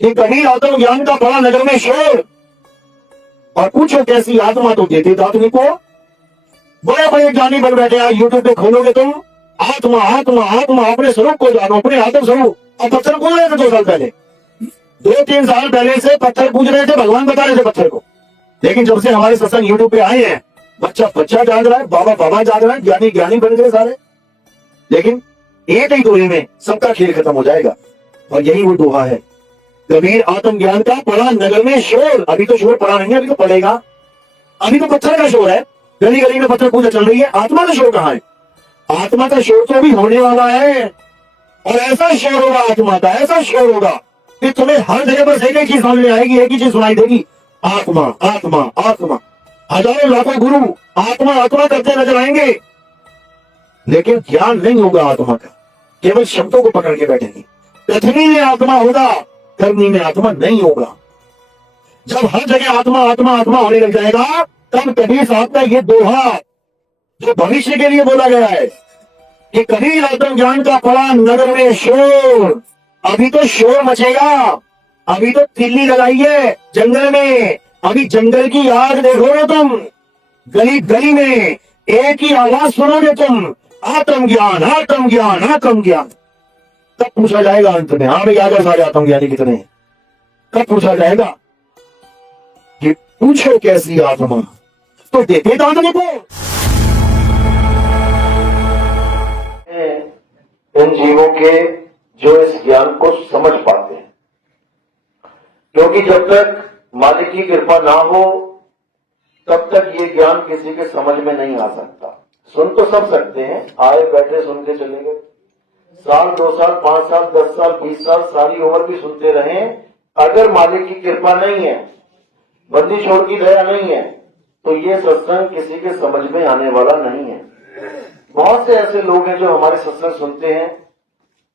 कि कबीर आत्मज्ञान का बड़ा नगर में शोर, और पूछो कैसी आत्मा तो देते दातनी को। बड़े बड़े ज्ञानी बन बैठे, आज यूट्यूब पे खोलोगे तुम, आत्मा आत्मा आत्मा, अपने स्वरूप को जानो, अपने आत्म स्वरूप। और पत्थर पूछ रहे थे 2 साल पहले, 2-3 साल पहले से पत्थर पूछ रहे थे, भगवान बता रहे थे पत्थर को। लेकिन जब से हमारे सत्संग यूट्यूब पे आए हैं, बच्चा बच्चा जाग रहा है, बाबा बाबा जाग रहा है, ज्ञानी ज्ञानी बन गए सारे। लेकिन एक ही दोहे में सबका खेल खत्म हो जाएगा, और यही वो दोहा है, कबीर आत्मज्ञान का पड़ा नगर में शोर। अभी तो शोर पड़ा नहीं है, अभी तो पड़ेगा। अभी तो पत्थर का शोर है, गली गली में पत्थर पूजा चल रही है। आत्मा का शोर कहाँ है? आत्मा का शोर तो अभी होने वाला है, और ऐसा शोर होगा आत्मा का, ऐसा शोर होगा कि तुम्हें हर जगह पर एक ही चीज समझ में आएगी, एक ही चीज सुनाई देगी, आत्मा आत्मा आत्मा। हजारों लाखों गुरु आत्मा आत्मा करते नजर आएंगे, लेकिन ज्ञान नहीं होगा आत्मा का, केवल शब्दों को पकड़ के बैठेंगे। कथनी में आत्मा होगा, करनी में आत्मा नहीं होगा। जब हर जगह आत्मा आत्मा आत्मा होने लग जाएगा, तब कबीर साहब का ये दोहा जो भविष्य के लिए बोला गया है कि कबीर आत्मज्ञान का पड़ा नगर में शोर। अभी तो शोर मचेगा, अभी तो तिल्ली लगाई है जंगल में, अभी जंगल की आग देखोगे तुम, गली गली में एक ही आवाज सुनोगे तुम, आत्मज्ञान आत्मज्ञान आत्मज्ञान। तब पूछा जाएगा अंत में, हाँ भाई आगे सारे आत्मज्ञानी कितने हैं? तब पूछा जाएगा कि पूछो कैसी आत्मा तो देते दातनी को। उन जीवों के जो इस ज्ञान को समझ पाते हैं, क्योंकि जब तक मालिक की कृपा ना हो तब तक ये ज्ञान किसी के समझ में नहीं आ सकता। सुन तो सब सकते हैं, आए बैठे सुन के चले गए, साल 2 साल 5 साल 10 साल 20 साल सारी उम्र भी सुनते रहें, अगर मालिक की कृपा नहीं है, बंदी छोड़ की दया नहीं है, तो ये सत्संग किसी के समझ में आने वाला नहीं है। बहुत से ऐसे लोग हैं जो हमारे सत्संग सुनते हैं,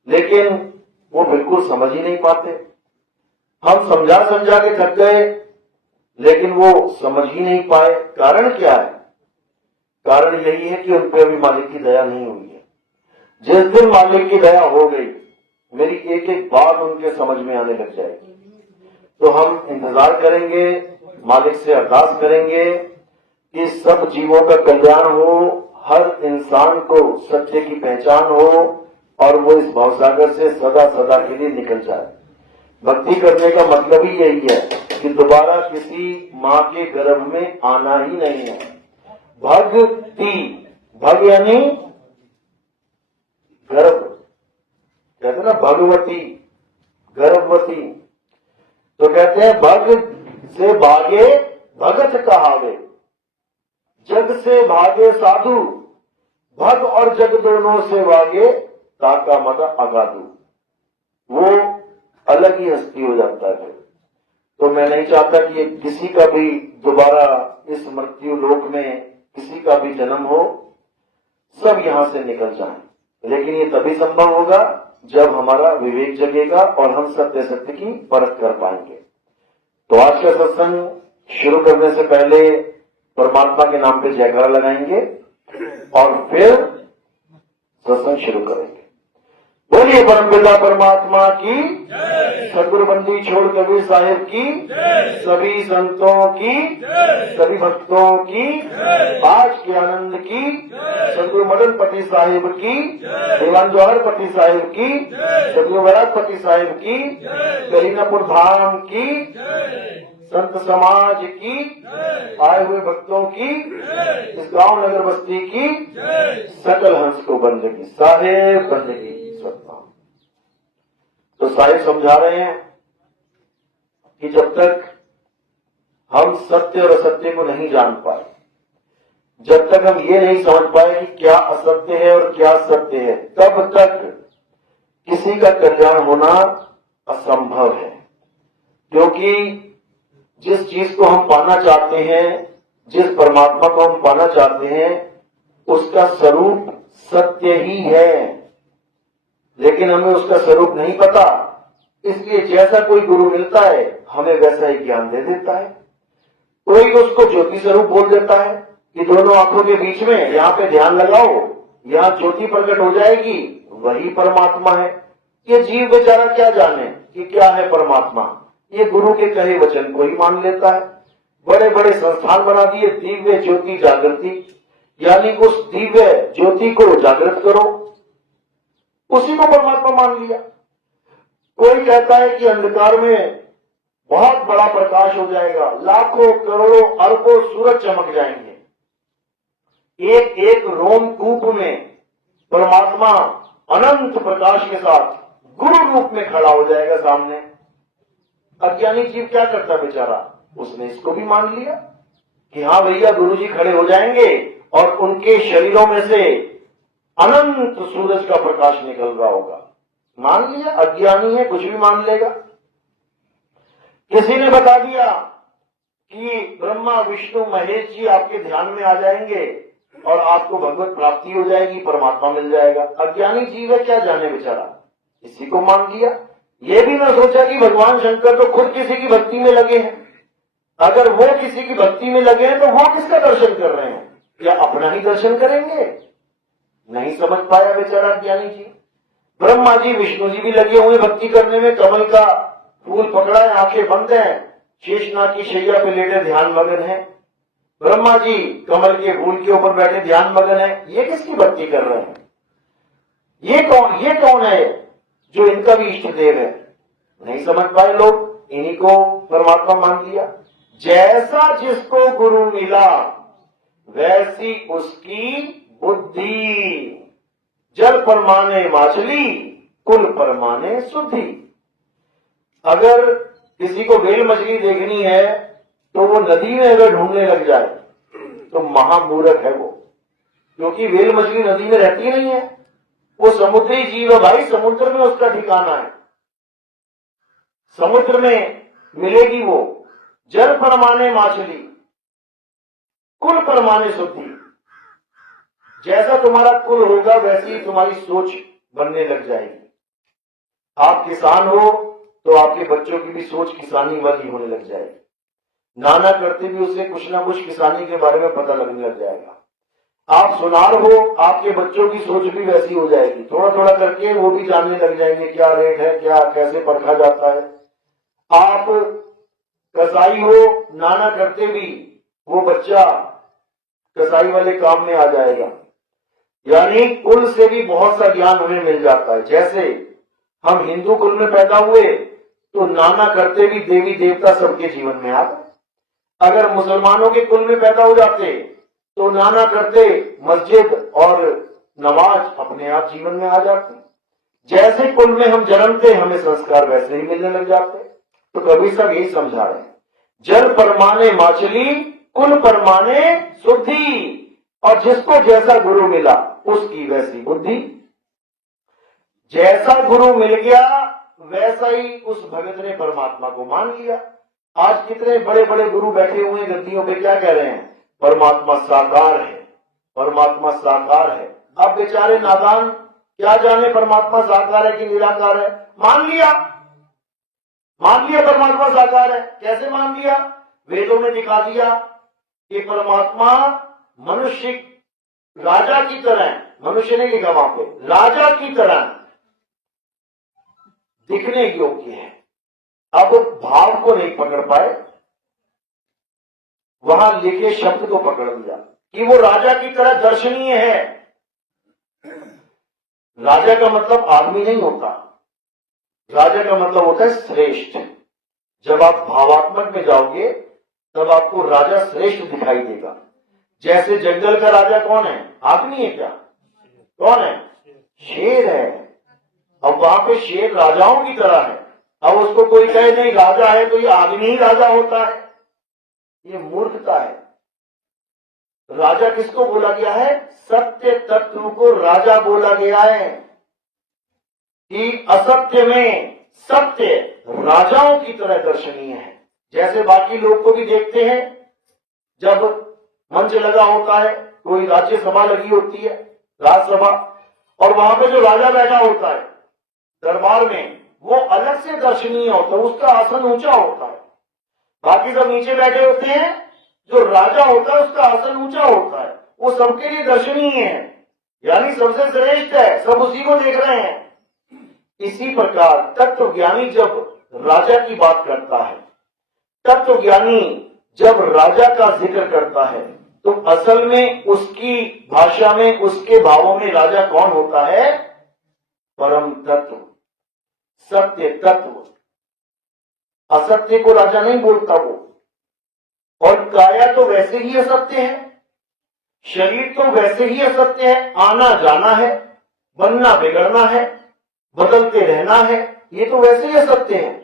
लेकिन वो बिल्कुल समझ ही नहीं पाते। हम समझा समझा के थक गए, लेकिन वो समझ ही नहीं पाए। कारण क्या है? कारण यही है कि उन पर अभी मालिक की दया नहीं हुई है। जिस दिन मालिक की दया हो गई, मेरी एक एक बात उनके समझ में आने लग जाएगी। तो हम इंतजार करेंगे, मालिक से अरदास करेंगे कि सब जीवों का कल्याण हो, हर इंसान को सत्य की पहचान हो, और वो इस भवसागर से सदा सदा के लिए निकल जाए। भक्ति करने का मतलब ही यही है कि दोबारा किसी माँ के गर्भ में आना ही नहीं है। भक्ति, भग यानी गर्भ, कहते ना भगवती, गर्भवती। तो कहते हैं भग से भागे भगत कहावे, जग से भागे साधु, भग और जग दोनों से भागे ताका मद अगाधु। वो अलग ही हस्ती हो जाता है। तो मैं नहीं चाहता कि ये किसी का भी दोबारा इस मृत्यु लोक में किसी का भी जन्म हो, सब यहां से निकल जाएं। लेकिन ये तभी संभव होगा जब हमारा विवेक जगेगा और हम सत्य सत्य की परख कर पाएंगे। तो आज का सत्संग शुरू करने से पहले परमात्मा के नाम पे जयकारा लगाएंगे और फिर सत्संग शुरू करेंगे। बोलिए परमपिता परमात्मा की, सदगुरु बंदी छोड़ कबीर साहिब की, सभी संतों की, सभी भक्तों की, आज के आनंद की, सदगुरु मदन पति साहिब की, देवान जौहर पति साहिब की, सदगुरु वैराग पति साहिब की, करीनापुर धाम की, संत समाज की, आए हुए भक्तों की, इस गांव नगर बस्ती की, सकल हंस को बंदगी, साहेब बंदगी सत्ता। तो साहिब समझा रहे हैं कि जब तक हम सत्य और असत्य को नहीं जान पाए, जब तक हम ये नहीं समझ पाए कि क्या असत्य है और क्या सत्य है, तब तक किसी का कल्याण होना असंभव है। क्योंकि जिस चीज को हम पाना चाहते हैं, जिस परमात्मा को हम पाना चाहते हैं, उसका स्वरूप सत्य ही है, लेकिन हमें उसका स्वरूप नहीं पता। इसलिए जैसा कोई गुरु मिलता है, हमें वैसा ही ज्ञान दे देता है। कोई उसको ज्योति स्वरूप बोल देता है कि दोनों आंखों के बीच में यहाँ पे ध्यान लगाओ, यहाँ ज्योति प्रकट हो जाएगी, वही परमात्मा है। ये जीव बेचारा क्या जाने, कि क्या है परमात्मा, ये गुरु के कहे वचन को ही मान लेता है। बड़े बड़े संस्थान बना दिए, दिव्य ज्योति जागृति, यानी उस दिव्य ज्योति को जागृत करो, उसी को परमात्मा मान लिया। कोई कहता है कि अंधकार में बहुत बड़ा प्रकाश हो जाएगा, लाखों करोड़ों अरबों सूरज चमक जाएंगे, एक एक रोमकूप में परमात्मा अनंत प्रकाश के साथ गुरु रूप में खड़ा हो जाएगा सामने। अज्ञानी जीव क्या करता बेचारा, उसने इसको भी मान लिया कि हाँ भैया गुरु जी खड़े हो जाएंगे और उनके शरीरों में से अनंत सूरज का प्रकाश निकल रहा होगा। मान लिया, अज्ञानी है, कुछ भी मान लेगा। किसी ने बता दिया कि ब्रह्मा विष्णु महेश जी आपके ध्यान में आ जाएंगे और आपको भगवत प्राप्ति हो जाएगी, परमात्मा मिल जाएगा। अज्ञानी जीव है, क्या जाने बेचारा, इसी को मान लिया। ये भी ना सोचा कि भगवान शंकर तो खुद किसी की भक्ति में लगे हैं, अगर वो किसी की भक्ति में लगे हैं तो वो किसका दर्शन कर रहे हैं, या अपना ही दर्शन करेंगे। नहीं समझ पाया बेचारा ज्ञानी जी। ब्रह्मा जी विष्णु जी भी लगे हुए भक्ति करने में, कमल का फूल पकड़ा है, आंखें बंद है, शेषनाग की शैया पे लेटे ध्यान मगन है। ब्रह्मा जी कमल के फूल के ऊपर बैठे ध्यान मगन है, ये किसकी भक्ति कर रहे हैं? ये कौन है जो इनका भी इष्ट देव है? नहीं समझ पाए लोग, इन्हीं को परमात्मा मान लिया। जैसा जिसको गुरु मिला वैसी उसकी बुद्धि, जल परमाने माछली, कुल परमाने शुद्धि। अगर किसी को वेल मछली देखनी है तो वो नदी में अगर ढूंढने लग जाए तो महामूर्ख है वो, क्योंकि वेल मछली नदी में रहती नहीं है, वो समुद्री जीव है भाई, समुद्र में उसका ठिकाना है, समुद्र में मिलेगी वो। जल परमाने माछली, कुल परमाने शुद्धि। जैसा तुम्हारा कुल होगा वैसी तुम्हारी सोच बनने लग जाएगी। आप किसान हो तो आपके बच्चों की भी सोच किसानी वाली होने लग जाएगी। नाना करते भी उसे कुछ ना कुछ किसानी के बारे में पता लगने लग जाएगा। आप सुनार हो, आपके बच्चों की सोच भी वैसी हो जाएगी, थोड़ा थोड़ा करके वो भी जानने लग जाएंगे क्या रेट है, क्या कैसे परखा जाता है। आप कसाई हो, नाना करते भी वो बच्चा कसाई वाले काम में आ जाएगा। यानी कुल से भी बहुत सा ज्ञान हमें मिल जाता है। जैसे हम हिंदू कुल में पैदा हुए तो नाना करते भी देवी देवता सबके जीवन में आ गए। अगर मुसलमानों के कुल में पैदा हो जाते तो नाना करते मस्जिद और नमाज अपने आप जीवन में आ जाती। जैसे कुल में हम जन्मते हमें संस्कार वैसे ही मिलने लग जाते। तो कभी सब यही समझा रहे हैं, जल परमाने माछली, कुल परमाने शुद्धि, और जिसको जैसा गुरु मिला उसकी वैसी बुद्धि। जैसा गुरु मिल गया वैसा ही उस भगत ने परमात्मा को मान लिया। आज कितने बड़े बड़े गुरु बैठे हुए हैं गद्दियों पे, क्या कह रहे हैं? परमात्मा साकार है, परमात्मा साकार है। अब बेचारे नादान क्या जाने परमात्मा साकार है कि निराकार है। मान लिया परमात्मा साकार है। कैसे मान लिया? वेदों ने दिखा दिया कि परमात्मा मनुष्य राजा की तरह, मनुष्य ने लिखा वहां पे, राजा की तरह दिखने योग्य है। अब भाव को नहीं पकड़ पाए, वहां लिखे शब्द को पकड़ लिया कि वो राजा की तरह दर्शनीय है। राजा का मतलब आदमी नहीं होता, राजा का मतलब होता है श्रेष्ठ। जब आप भावात्मक में जाओगे तब आपको राजा श्रेष्ठ दिखाई देगा। जैसे जंगल का राजा कौन है? आदमी है क्या? कौन है? शेर है। अब वहां पे शेर राजाओं की तरह है। अब उसको कोई कहे नहीं राजा है तो ये आदमी ही राजा होता है, ये मूर्खता है। राजा किसको बोला गया है? सत्य तत्व को राजा बोला गया है कि असत्य में सत्य राजाओं की तरह दर्शनीय है। जैसे बाकी लोग को भी देखते हैं, जब मंच लगा होता है, कोई राज्यसभा लगी होती है, राज्यसभा, और वहां पे जो राजा बैठा होता है दरबार में, वो अलग से दर्शनीय होता है, उसका आसन ऊंचा होता है। बाकी सब नीचे बैठे होते हैं, जो राजा होता है उसका आसन ऊंचा होता है, वो सबके लिए दर्शनीय है, यानी सबसे श्रेष्ठ है, सब उसी को देख रहे हैं। इसी प्रकार तत्वज्ञानी जब राजा की बात करता है, तत्वज्ञानी जब राजा का जिक्र करता है, तो असल में उसकी भाषा में, उसके भावों में राजा कौन होता है? परम तत्व, सत्य तत्व। असत्य को राजा नहीं बोलता वो। और काया तो वैसे ही असत्य है, शरीर तो वैसे ही असत्य है, आना जाना है, बनना बिगड़ना है, बदलते रहना है, ये तो वैसे ही असत्य है।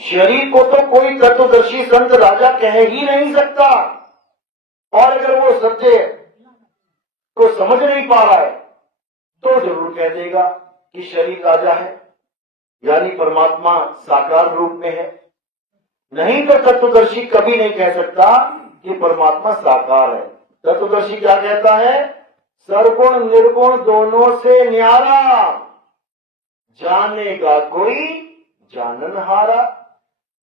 शरीर को तो कोई तत्वदर्शी संत राजा कह ही नहीं सकता, और अगर वो सत्य को समझ नहीं पा रहा है तो जरूर कह देगा कि शरीर राजा है, यानी परमात्मा साकार रूप में है। नहीं तो तत्वदर्शी कभी नहीं कह सकता कि परमात्मा साकार है। तत्वदर्शी क्या कहता है? सरगुण निर्गुण दोनों से न्यारा, जानेगा कोई जाननहारा।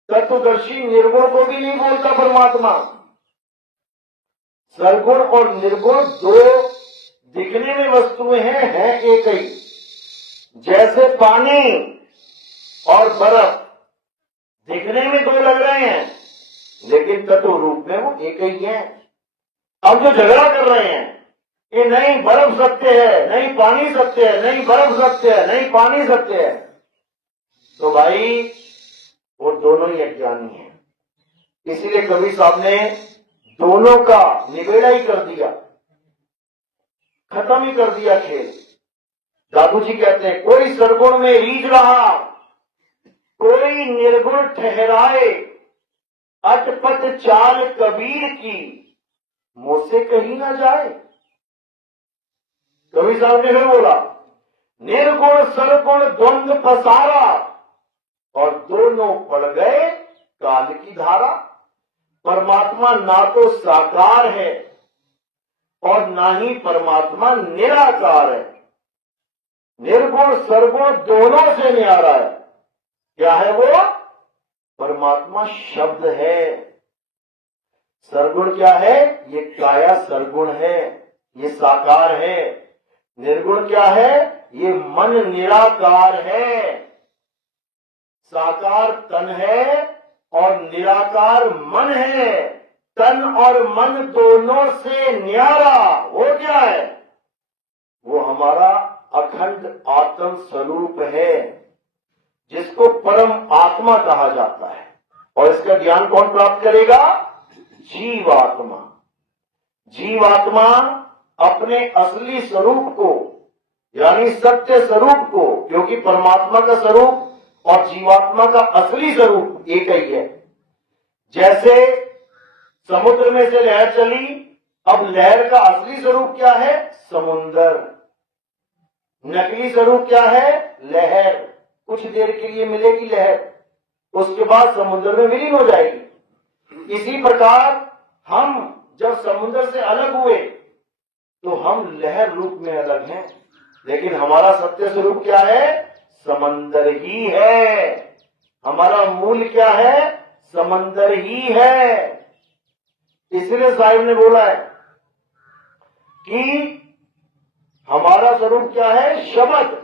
तत्वदर्शी निर्गुण को भी नहीं बोलता परमात्मा। सरगुण और निर्गुण दो दिखने में वस्तुएं हैं एक ही। जैसे पानी और बर्फ दिखने में दो लग रहे हैं, लेकिन तत्व रूप में वो एक ही है। अब जो झगड़ा कर रहे हैं कि नहीं बर्फ सत्य है, नहीं पानी सत्य है, नहीं बर्फ सत्य है, नहीं पानी सत्य है, तो भाई वो दोनों ही अज्ञानी हैं। इसीलिए कबीर साहब ने दोनों का निबेड़ा ही कर दिया, खत्म ही कर दिया खेल। दादू जी कहते हैं, कोई सरगुण में रीझ रहा, कोई निर्गुण ठहराए, अटपट चाल कबीर की, मुझसे कहीं ना जाए। कबीर साहब ने फिर बोला, निर्गुण सरगुण द्वंद्व पसारा, और दोनों पड़ गए काल की धारा। परमात्मा ना तो साकार है और ना ही परमात्मा निराकार है। निर्गुण सरगुण दोनों से न्यारा है। क्या है वो? परमात्मा शब्द है। सरगुण क्या है? ये काया सरगुण है, ये साकार है। निर्गुण क्या है? ये मन निराकार है। साकार तन है और निराकार मन है। तन और मन दोनों से न्यारा वो क्या है? वो हमारा अखंड आत्म स्वरूप है, जिसको परम आत्मा कहा जाता है। और इसका ज्ञान कौन प्राप्त करेगा? जीवात्मा। जीवात्मा अपने असली स्वरूप को, यानी सत्य स्वरूप को, क्योंकि परमात्मा का स्वरूप और जीवात्मा का असली स्वरूप एक ही है। जैसे समुद्र में से लहर चली, अब लहर का असली स्वरूप क्या है? समुंदर। नकली स्वरूप क्या है? लहर। कुछ देर के लिए मिलेगी लहर, उसके बाद समुद्र में विलीन हो जाएगी। इसी प्रकार हम जब समुद्र से अलग हुए तो हम लहर रूप में अलग हैं, लेकिन हमारा सत्य स्वरूप क्या है? समंदर ही है। हमारा मूल क्या है? समंदर ही है। इसलिए साहिब ने बोला है कि हमारा स्वरूप क्या है? शब्द।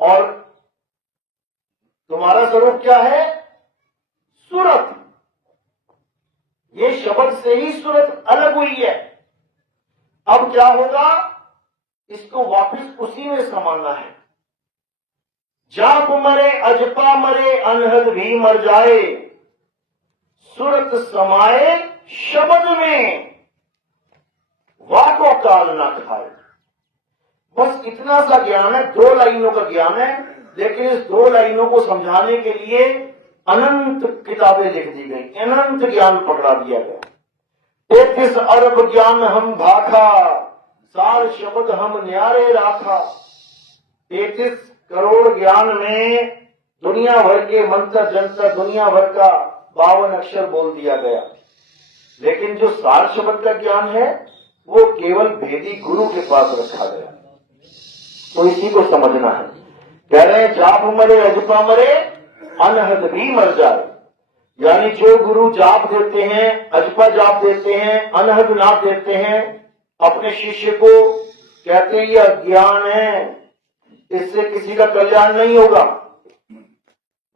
और तुम्हारा स्वरूप क्या है? सूरत। ये शब्द से ही सूरत अलग हुई है। अब क्या होगा? इसको वापस उसी में समाना है। जाप मरे अजपा मरे अनहद भी मर जाए, सूरत समाए शब्द में, वाको काल ना खाए। बस इतना सा ज्ञान है, 2 लाइनों का ज्ञान है, लेकिन इस 2 लाइनों को समझाने के लिए अनंत किताबें लिख दी गई, अनंत ज्ञान पकड़ा दिया गया। 33 अरब ज्ञान हम भाखा, सार शब्द हम न्यारे राखा। 33 करोड़ ज्ञान में दुनिया भर के मंत्र जंतर, दुनिया भर का 52 अक्षर बोल दिया गया, लेकिन जो सार शब्द का ज्ञान है वो केवल भेदी गुरु के पास रखा गया। तो इसी को समझना है। कह रहे हैं जाप मरे अजपा मरे अनहद भी मर जाए, यानी जो गुरु जाप देते हैं, अजपा जाप देते हैं, अनहद नाप देते हैं अपने शिष्य को, कहते हैं ये अज्ञान है, इससे किसी का कल्याण नहीं होगा।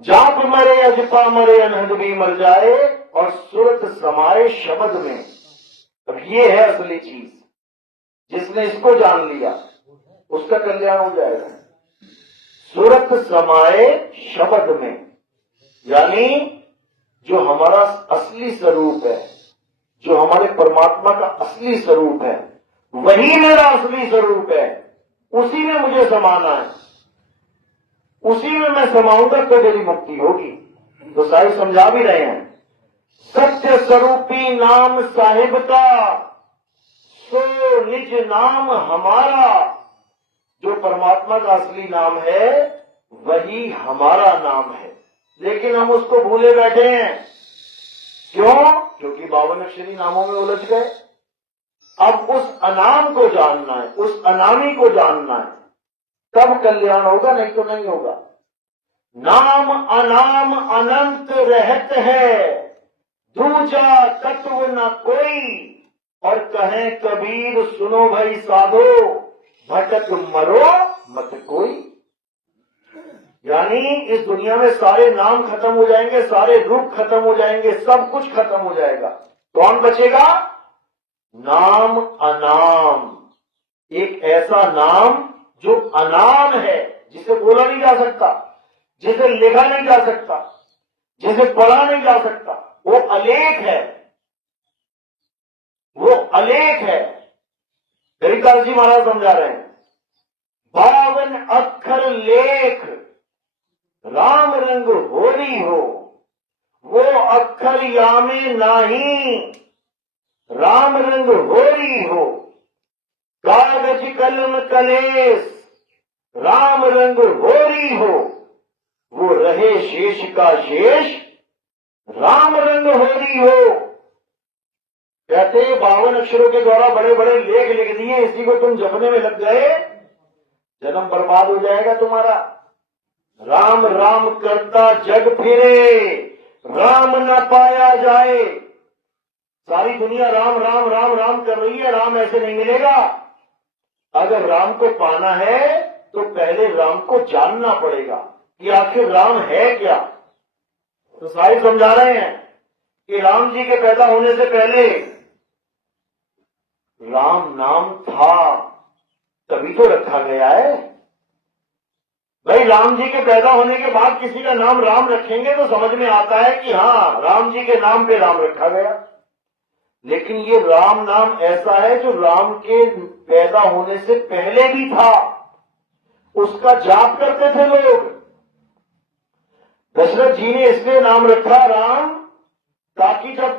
जाप मरे अजपा मरे अनहद भी मर जाए और सुरत समाए शब्द में। अब ये है असली चीज, जिसने इसको जान लिया उसका कल्याण हो जाएगा। सुरत समाए शब्द में, यानी जो हमारा असली स्वरूप है, जो हमारे परमात्मा का असली स्वरूप है, वही मेरा असली स्वरूप है। उसी में मुझे समाना है, उसी में मैं समाऊंगा तो मेरी मुक्ति होगी। तो साहिब समझा भी रहे हैं, सत्य स्वरूपी नाम साहिब का, सो निज नाम हमारा। जो परमात्मा का असली नाम है वही हमारा नाम है, लेकिन हम उसको भूले बैठे हैं। क्यों? क्योंकि 52 अक्षरी नामों में उलझ गए। अब उस अनाम को जानना है, उस अनामी को जानना है, तब कल्याण होगा, नहीं तो नहीं होगा। नाम अनाम अनंत रहत है, दूजा तत्व न कोई। और कहें कबीर सुनो भाई साधो, भटक मरो मत कोई। यानी इस दुनिया में सारे नाम खत्म हो जाएंगे, सारे रूप खत्म हो जाएंगे, सब कुछ खत्म हो जाएगा। कौन बचेगा? नाम अनाम, एक ऐसा नाम जो अनाम है, जिसे बोला नहीं जा सकता, जिसे लिखा नहीं जा सकता, जिसे पढ़ा नहीं जा सकता। वो अलेख है, वो अलेख है। हरिदास जी महाराज समझा रहे हैं, 52 अक्षर लेख राम रंग होरी हो, वो अक्षर यामे नाही राम रंग होरी हो। कागज कलम कलेस राम रंग होरी हो, वो रहे शेष का शेष राम रंग होरी हो। कहते 52 अक्षरों के द्वारा बड़े बड़े लेख लिख दिए, इसी को तुम जपने में लग गए, जन्म बर्बाद हो जाएगा तुम्हारा। राम राम करता जग फिरे, राम न पाया जाए। सारी दुनिया राम राम राम राम कर रही है, राम ऐसे नहीं मिलेगा। अगर राम को पाना है तो पहले राम को जानना पड़ेगा कि आखिर राम है क्या। तो साहिब समझा रहे हैं कि राम जी के पैदा होने से पहले राम नाम था, तभी तो रखा गया है। भाई राम जी के पैदा होने के बाद किसी का नाम राम रखेंगे तो समझ में आता है कि हाँ, राम जी के नाम पे राम रखा गया। लेकिन ये राम नाम ऐसा है जो राम के पैदा होने से पहले भी था, उसका जाप करते थे लोग। दशरथ जी ने इसलिए नाम रखा राम, ताकि जब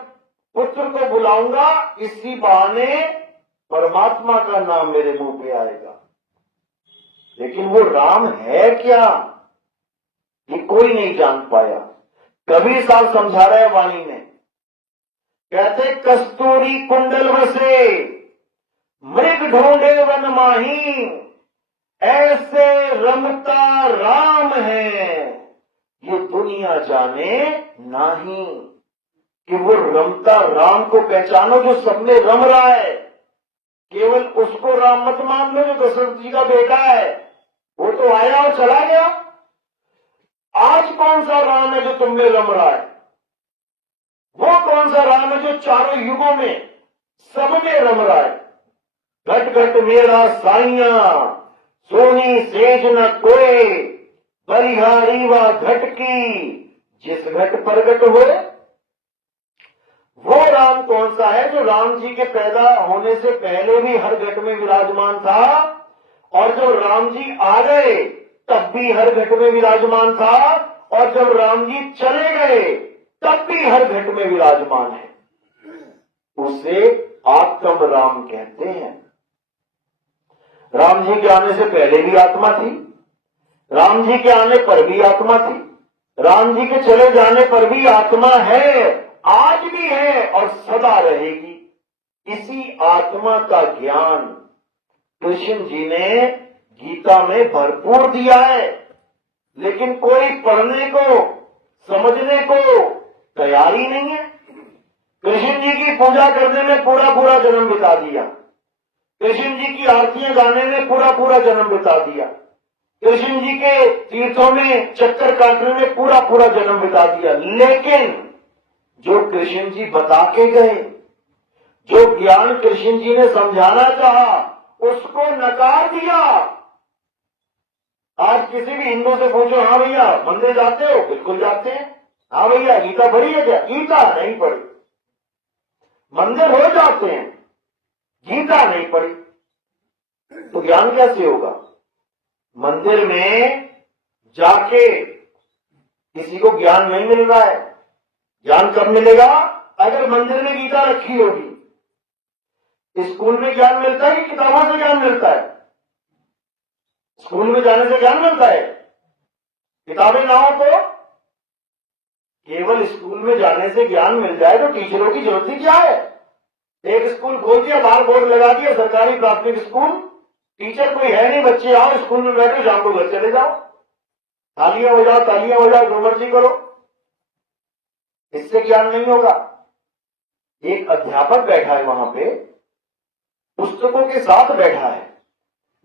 पुत्र को बुलाऊंगा इसी बहाने परमात्मा का नाम मेरे मुंह पे आएगा। लेकिन वो राम है क्या, ये कोई नहीं जान पाया। कबीर साहब समझा रहे हैं वाणी में, कहते कस्तूरी कुंडल बसे मृग ढूंढे वन माही, ऐसे रमता राम है ये दुनिया जाने नाही। कि वो रमता राम को पहचानो जो सब में रम रहा है। केवल उसको राम मत मान लो जो दशरथ जी का बेटा है, वो तो आया और चला गया। आज कौन सा राम है जो तुम में रम रहा है? वो कौन सा राम है जो चारों युगों में सब में रम रहा है? घट घट मेरा साइया सोनी सेज न कोई, बलिहारी व घट की जिस घट प्रगट हुए। वो राम कौन सा है जो राम जी के पैदा होने से पहले भी हर घट में विराजमान था, और जब राम जी आ गए तब भी हर घट में विराजमान था, और जब राम जी चले गए तब भी हर घट में विराजमान है। उसे आत्म राम कहते हैं। राम जी के आने से पहले भी आत्मा थी, राम जी के आने पर भी आत्मा थी, राम जी के चले जाने पर भी आत्मा है, आज भी है और सदा रहेगी। इसी आत्मा का ज्ञान कृष्ण जी ने गीता में भरपूर दिया है, लेकिन कोई पढ़ने को समझने को तैयार ही नहीं है। कृष्ण जी की पूजा करने में पूरा पूरा जन्म बिता दिया, कृष्ण जी की आरतियां गाने में पूरा पूरा जन्म बिता दिया, कृष्ण जी के तीर्थों में चक्कर काटने में पूरा पूरा जन्म बिता दिया, लेकिन जो कृष्ण जी बता के गए, जो ज्ञान कृष्ण जी ने समझाना चाहा, उसको नकार दिया। आज किसी भी हिंदू से पूछो, हाँ भैया मंदिर जाते हो? बिल्कुल जाते हैं। हाँ भैया गीता पढ़ी है क्या? गीता नहीं पढ़ी। मंदिर हो जाते हैं, गीता नहीं पढ़ी, तो ज्ञान कैसे होगा? मंदिर में जाके किसी को ज्ञान नहीं मिल रहा है। ज्ञान कब मिलेगा? अगर मंदिर में गीता रखी होगी। स्कूल में ज्ञान मिलता है कि किताबों से ज्ञान मिलता है? स्कूल में जाने से ज्ञान मिलता है। किताबें ना हो तो केवल स्कूल में जाने से ज्ञान मिल जाए तो टीचरों की जरूरत ही क्या है? एक स्कूल खोल दिया, बाहर बोर्ड लगा दिया, सरकारी प्राथमिक स्कूल, टीचर कोई है नहीं, बच्चे आओ स्कूल में बैठो, शाम को घर चले जाओ, तालियां बजाओ, जो मर्जी करो। इससे ज्ञान नहीं होगा। एक अध्यापक बैठा है वहां पे, पुस्तकों के साथ बैठा है,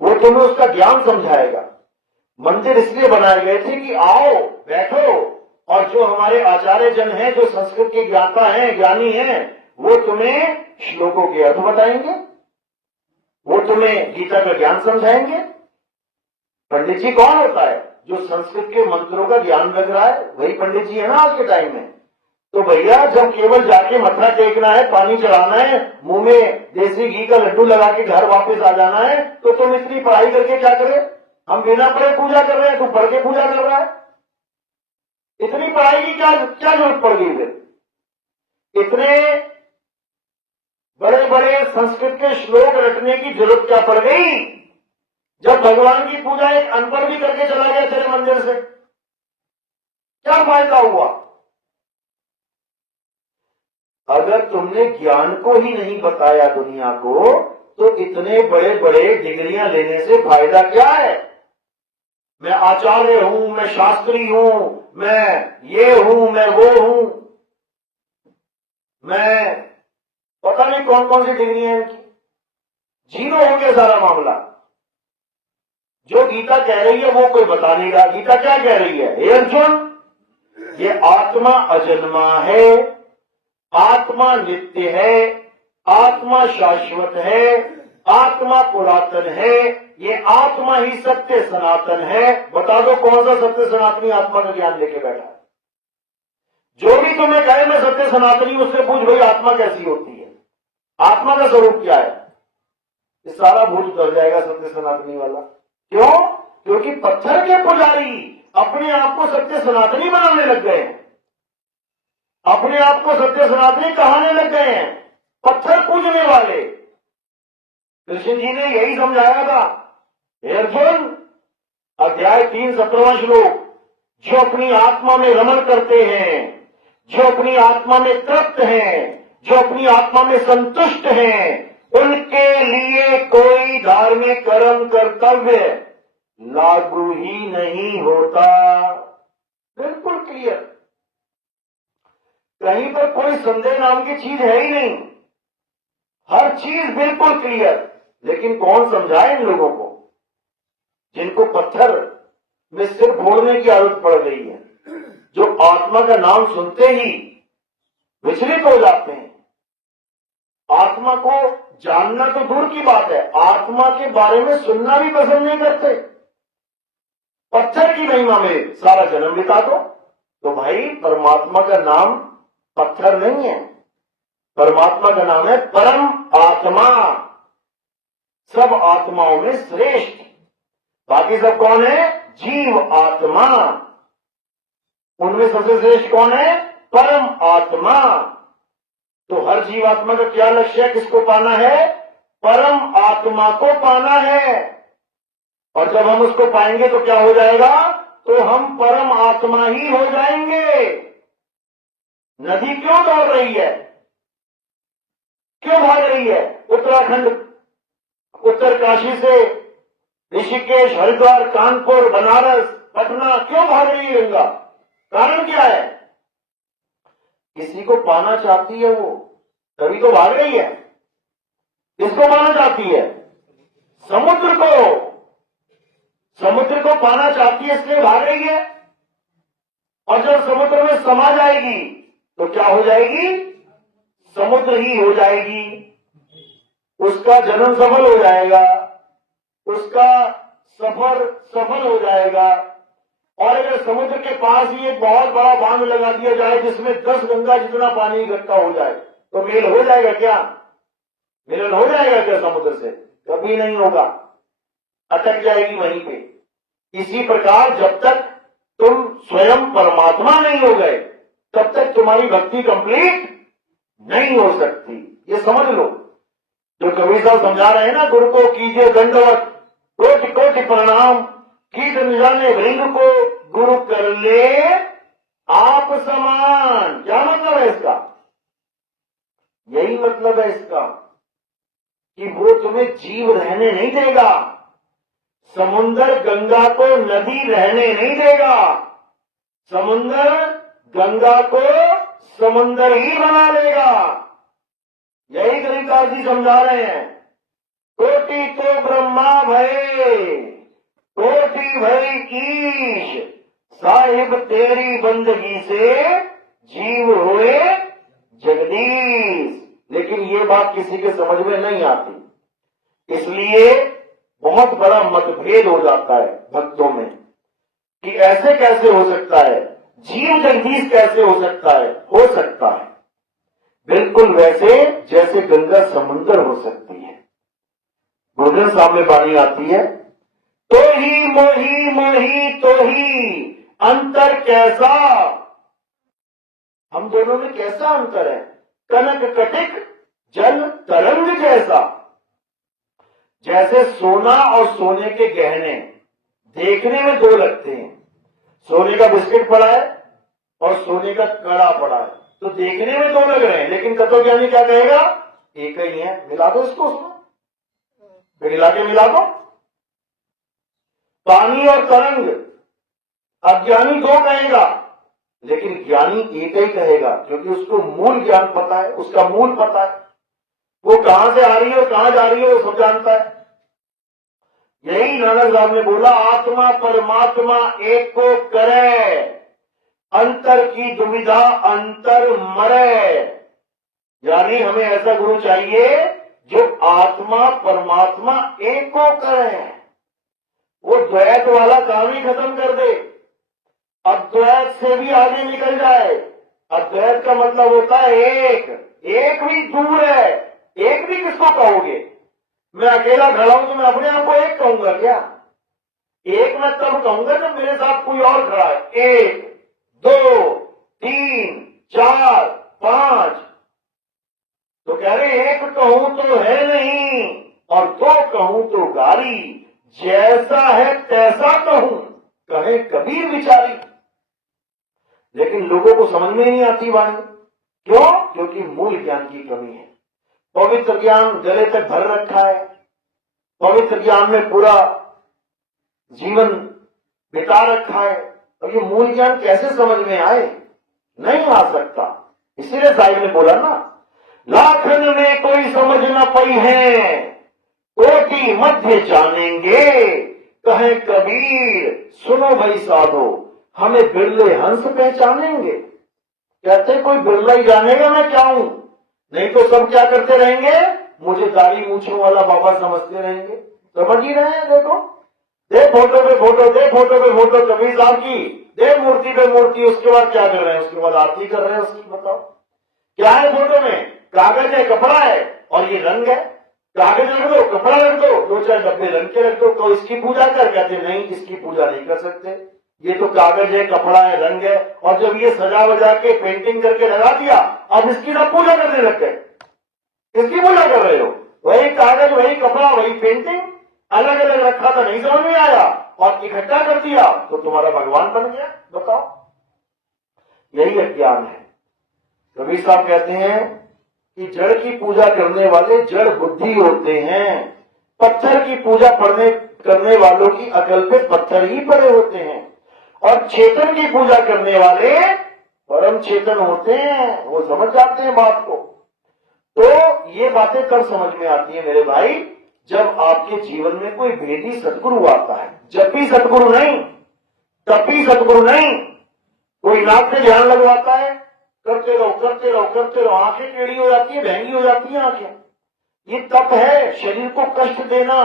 वो तुम्हें उसका ज्ञान समझाएगा। मंदिर इसलिए बनाए गए थे कि आओ बैठो, और जो हमारे आचार्य जन हैं, जो संस्कृत के ज्ञाता हैं, ज्ञानी हैं, वो तुम्हें श्लोकों के अर्थ बताएंगे, वो तुम्हें गीता का ज्ञान समझाएंगे। पंडित जी कौन होता है? जो संस्कृत के मंत्रों का ज्ञान रख रहा है, वही पंडित जी है ना आज के टाइम में। तो भैया जब केवल जाके मत्था टेकना है, पानी चढ़ाना है, मुंह में देसी घी का लड्डू लगा के घर वापस आ जाना है, तो तुम इतनी पढ़ाई करके क्या करे? हम बिना पढ़े पूजा कर रहे हैं, तुम पढ़ के पूजा कर रहा है। इतनी पढ़ाई की क्या जरूरत पड़ गई फिर? इतने बड़े बड़े संस्कृत के श्लोक रटने की जरूरत क्या पड़ गई, जब भगवान की पूजा एक अनपढ़ भी करके चला गया तेरे मंदिर से? क्या फायदा हुआ? अगर तुमने ज्ञान को ही नहीं बताया दुनिया को, तो इतने बड़े बड़े डिग्रियां लेने से फायदा क्या है? मैं आचार्य हूं, मैं शास्त्री हूं, मैं ये हूं, मैं वो हूं, मैं पता नहीं कौन कौन सी डिग्री है इनकी। जीरो हो गया सारा मामला। जो गीता कह रही है वो कोई बता नहीं रहा। गीता क्या कह रही है? हे अर्जुन, ये आत्मा अजन्मा है, आत्मा नित्य है, आत्मा शाश्वत है, आत्मा पुरातन है, ये आत्मा ही सत्य सनातन है। बता दो कौन सा सत्य सनातनी आत्मा का ज्ञान लेके बैठा है? जो भी तुम्हें कहे मैं सत्य सनातनी, उससे पूछ भाई आत्मा कैसी होती है, आत्मा का स्वरूप क्या है? ये सारा भूल उतर जाएगा सत्य सनातनी वाला। क्यों? क्योंकि पत्थर के पुजारी अपने आप को सत्य सनातनी बनाने लग गए हैं, अपने आप को सत्य सनातनी कहने लग गए हैं, पत्थर पूजने वाले। कृष्ण जी ने यही समझाया था। हे अर्जुन, अध्याय 3 17वां श्लोक, जो अपनी आत्मा में रमण करते हैं, जो अपनी आत्मा में तृप्त हैं, जो अपनी आत्मा में संतुष्ट हैं, उनके लिए कोई धार्मिक कर्म कर्तव्य लागू ही नहीं होता। बिल्कुल क्लियर, कहीं पर कोई संदेह नाम की चीज है ही नहीं, हर चीज बिल्कुल क्लियर। लेकिन कौन समझाए इन लोगों को, जिनको पत्थर में सिर फोड़ने की आदत पड़ गई है, जो आत्मा का नाम सुनते ही विचलित हो जाते हैं। आत्मा को जानना तो दूर की बात है, आत्मा के बारे में सुनना भी पसंद नहीं करते। पत्थर की महिमा में सारा जन्म बिता दो। तो भाई परमात्मा का नाम पत्थर नहीं है, परमात्मा का नाम है परम आत्मा, सब आत्माओं में श्रेष्ठ। बाकी सब कौन है? जीव आत्मा। उनमें सबसे श्रेष्ठ कौन है? परम आत्मा। तो हर जीव आत्मा का क्या लक्ष्य है? किसको पाना है? परम आत्मा को पाना है। और जब हम उसको पाएंगे तो क्या हो जाएगा? तो हम परम आत्मा ही हो जाएंगे। नदी क्यों दौड़ रही है, क्यों भाग रही है? उत्तराखंड, उत्तरकाशी से ऋषिकेश, हरिद्वार, कानपुर, बनारस, पटना क्यों भाग रही है गंगा? कारण क्या है? किसी को पाना चाहती है वो, तभी तो भाग रही है। किसको पाना चाहती है? समुद्र को। समुद्र को पाना चाहती है, इसलिए भाग रही है। और जब समुद्र में समा जाएगी तो क्या हो जाएगी? समुद्र ही हो जाएगी। उसका जन्म सफल हो जाएगा, उसका सफर सफल हो जाएगा। और अगर समुद्र के पास ही एक बहुत बड़ा बांध लगा दिया जाए जिसमें 10 गंगा जितना पानी इकट्ठा हो जाए तो मेल हो जाएगा क्या? मिलन हो जाएगा क्या समुद्र से? कभी नहीं होगा, अटक जाएगी वहीं पे। इसी प्रकार जब तक तुम स्वयं परमात्मा नहीं हो गए तब तक तुम्हारी भक्ति कंप्लीट नहीं हो सकती। ये समझ लो। जो कबीर साहब समझा रहे हैं ना, गुरु को कीजिए दंडवत, कोटि कोटि प्रणाम, कीट निजाने भृंग को गुरु कर ले आप समान। क्या मतलब है इसका? यही मतलब है इसका कि वो तुम्हें जीव रहने नहीं देगा, समुंदर गंगा को नदी रहने नहीं देगा, समुंदर गंगा को समुंदर ही बना लेगा। यही गरीबदास जी समझा रहे हैं। कोटि तो ब्रह्मा भय, कोटि भय ईश, साहिब तेरी बंदगी से जीव हुए जगदीश। लेकिन ये बात किसी के समझ में नहीं आती, इसलिए बहुत बड़ा मतभेद हो जाता है भक्तों में कि ऐसे कैसे हो सकता है, जीव जगदीश कैसे हो सकता है? हो सकता है बिल्कुल वैसे जैसे गंगा समुंदर हो सकती है। गुरु सामने बाणी आती है, तो ही मोही मोही तो ही अंतर कैसा। हम दोनों में कैसा अंतर है? कनक कटिक जल तरंग जैसा। जैसे सोना और सोने के गहने देखने में दो लगते हैं। सोने का बिस्किट पड़ा है और सोने का कड़ा पड़ा है, तो देखने में दो लग रहे हैं, लेकिन तत्वज्ञानी क्या कहेगा? एक ही है। मिला दो इसको उसमें, मिला के मिला दो। पानी और तरंग अज्ञानी दो कहेगा, लेकिन ज्ञानी एक ही कहेगा, क्योंकि उसको मूल ज्ञान पता है, उसका मूल पता है, वो कहां से आ रही है और कहां जा रही है वो सब जानता है। यही नानक साहब ने बोला, आत्मा परमात्मा एक को करे, अंतर की दुविधा अंतर मरे। यानी हमें ऐसा गुरु चाहिए जो आत्मा परमात्मा एक को करे, वो द्वैत वाला काम ही खत्म कर दे, अद्वैत से भी आगे निकल जाए। अद्वैत का मतलब होता है एक, एक भी दूर है। एक भी किसको कहोगे? मैं अकेला खड़ा हूं तो मैं अपने आप को एक कहूंगा क्या? एक मैं तब कहूंगा जब मेरे साथ कोई और खड़ा है। 1 2 3 4 5, तो कह रहे एक कहूं तो है नहीं और 2 कहूं तो गाली, जैसा है तैसा कहूं कहे कबीर विचारी। लेकिन लोगों को समझ में नहीं आती वाणी। क्यों? क्योंकि मूल ज्ञान की कमी है। पवित्र ज्ञान गले तक भर रखा है, पवित्र ज्ञान में पूरा जीवन बिता रखा है, और ये मूल ज्ञान कैसे समझ में आए? नहीं आ सकता। इसीलिए साहिब ने बोला ना, लाखन में कोई समझ न पाई है, कोटि मध्य जानेंगे, कहे कबीर सुनो भाई साधो, हमें बिरले हंस पहचानेंगे। कहते कोई बिरला ही जानेगा मैं क्या हूं, नहीं तो सब क्या करते रहेंगे? मुझे दाढ़ी मूछों वाला बाबा समझते रहेंगे। समझ ही रहे हैं। देखो, दे फोटो पे फोटो, दे फोटो पे फोटो कबीर साहब की, दे मूर्ति पे मूर्ति, उसके बाद क्या कर रहे हैं? उसके बाद आरती कर रहे हैं उसकी। बताओ क्या है फोटो में? कागज है, कपड़ा है और ये रंग है। कागज रख दो, कपड़ा रख दो, 2-4 डब्बे रंग के रख दो, तो इसकी पूजा कर। कहते नहीं, इसकी पूजा नहीं कर सकते, ये तो कागज है, कपड़ा है, रंग है। और जब ये सजा वजा के पेंटिंग करके लगा दिया, अब इसकी सब पूजा करने लग गए। इसकी पूजा कर रहे हो? वही कागज, वही कपड़ा, वही पेंटिंग अलग अलग रखा था, नहीं समझ में आया, और इकट्ठा कर दिया तो तुम्हारा भगवान बन गया। बताओ, यही अज्ञान है। कबीर साहब कहते हैं कि जड़ की पूजा करने वाले जड़ बुद्धि होते हैं, पत्थर की पूजा करने वालों की अकल पे पत्थर ही पड़े होते हैं, और चेतन की पूजा करने वाले परम चेतन होते हैं, वो समझ जाते हैं बात को। तो ये बातें कब समझ में आती है मेरे भाई? जब आपके जीवन में कोई भेदी सदगुरु आता है। जब भी सदगुरु नहीं, तब भी सदगुरु नहीं। कोई नाक में ध्यान लगवाता है, करते रहो करते रहो करते रहो, आंखें टेढ़ी हो जाती है, महंगी हो जाती है आंखें। ये तप है, शरीर को कष्ट देना।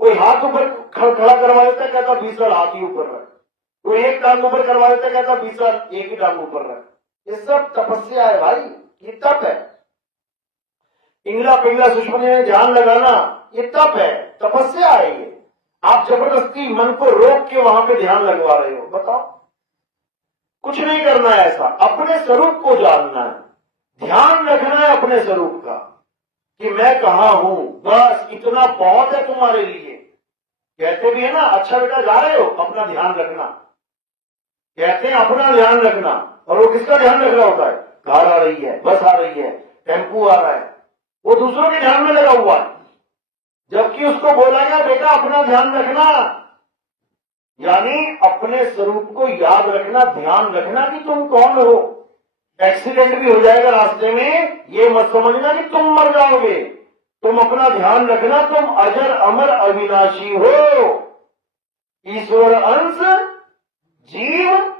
कोई हाथ ऊपर खड़ा करवा देता है, कहता 20 साल हाथ ही ऊपर रख। कोई एक टांग ऊपर करवा देता है, कहता 20 साल एक ही टांग ऊपर रख। ये सब तपस्या है भाई, ये तप है। इंगला पिंगला सुषमनी में ध्यान लगाना, ये तप है, तपस्या है। ये आप जबरदस्ती मन को रोक के वहां पे ध्यान लगवा रहे हो। बताओ, कुछ नहीं करना है ऐसा। अपने स्वरूप को जानना है, ध्यान रखना है अपने स्वरूप का कि मैं कहां हूं। बस इतना बहुत है तुम्हारे लिए। कहते भी है ना, अच्छा बेटा जा रहे हो, अपना ध्यान रखना। कहते हैं अपना ध्यान रखना, और वो किसका ध्यान रख रहा होता है? कार आ रही है, बस आ रही है, टेम्पू आ रहा है, वो दूसरों के ध्यान में लगा हुआ है। जबकि उसको बोला गया बेटा अपना ध्यान रखना, यानी अपने स्वरूप को याद रखना, ध्यान रखना कि तुम कौन हो। एक्सीडेंट भी हो जाएगा रास्ते में, ये मत समझना कि तुम मर जाओगे। तुम अपना ध्यान रखना, तुम अजर अमर अविनाशी हो, ईश्वर अंश जीव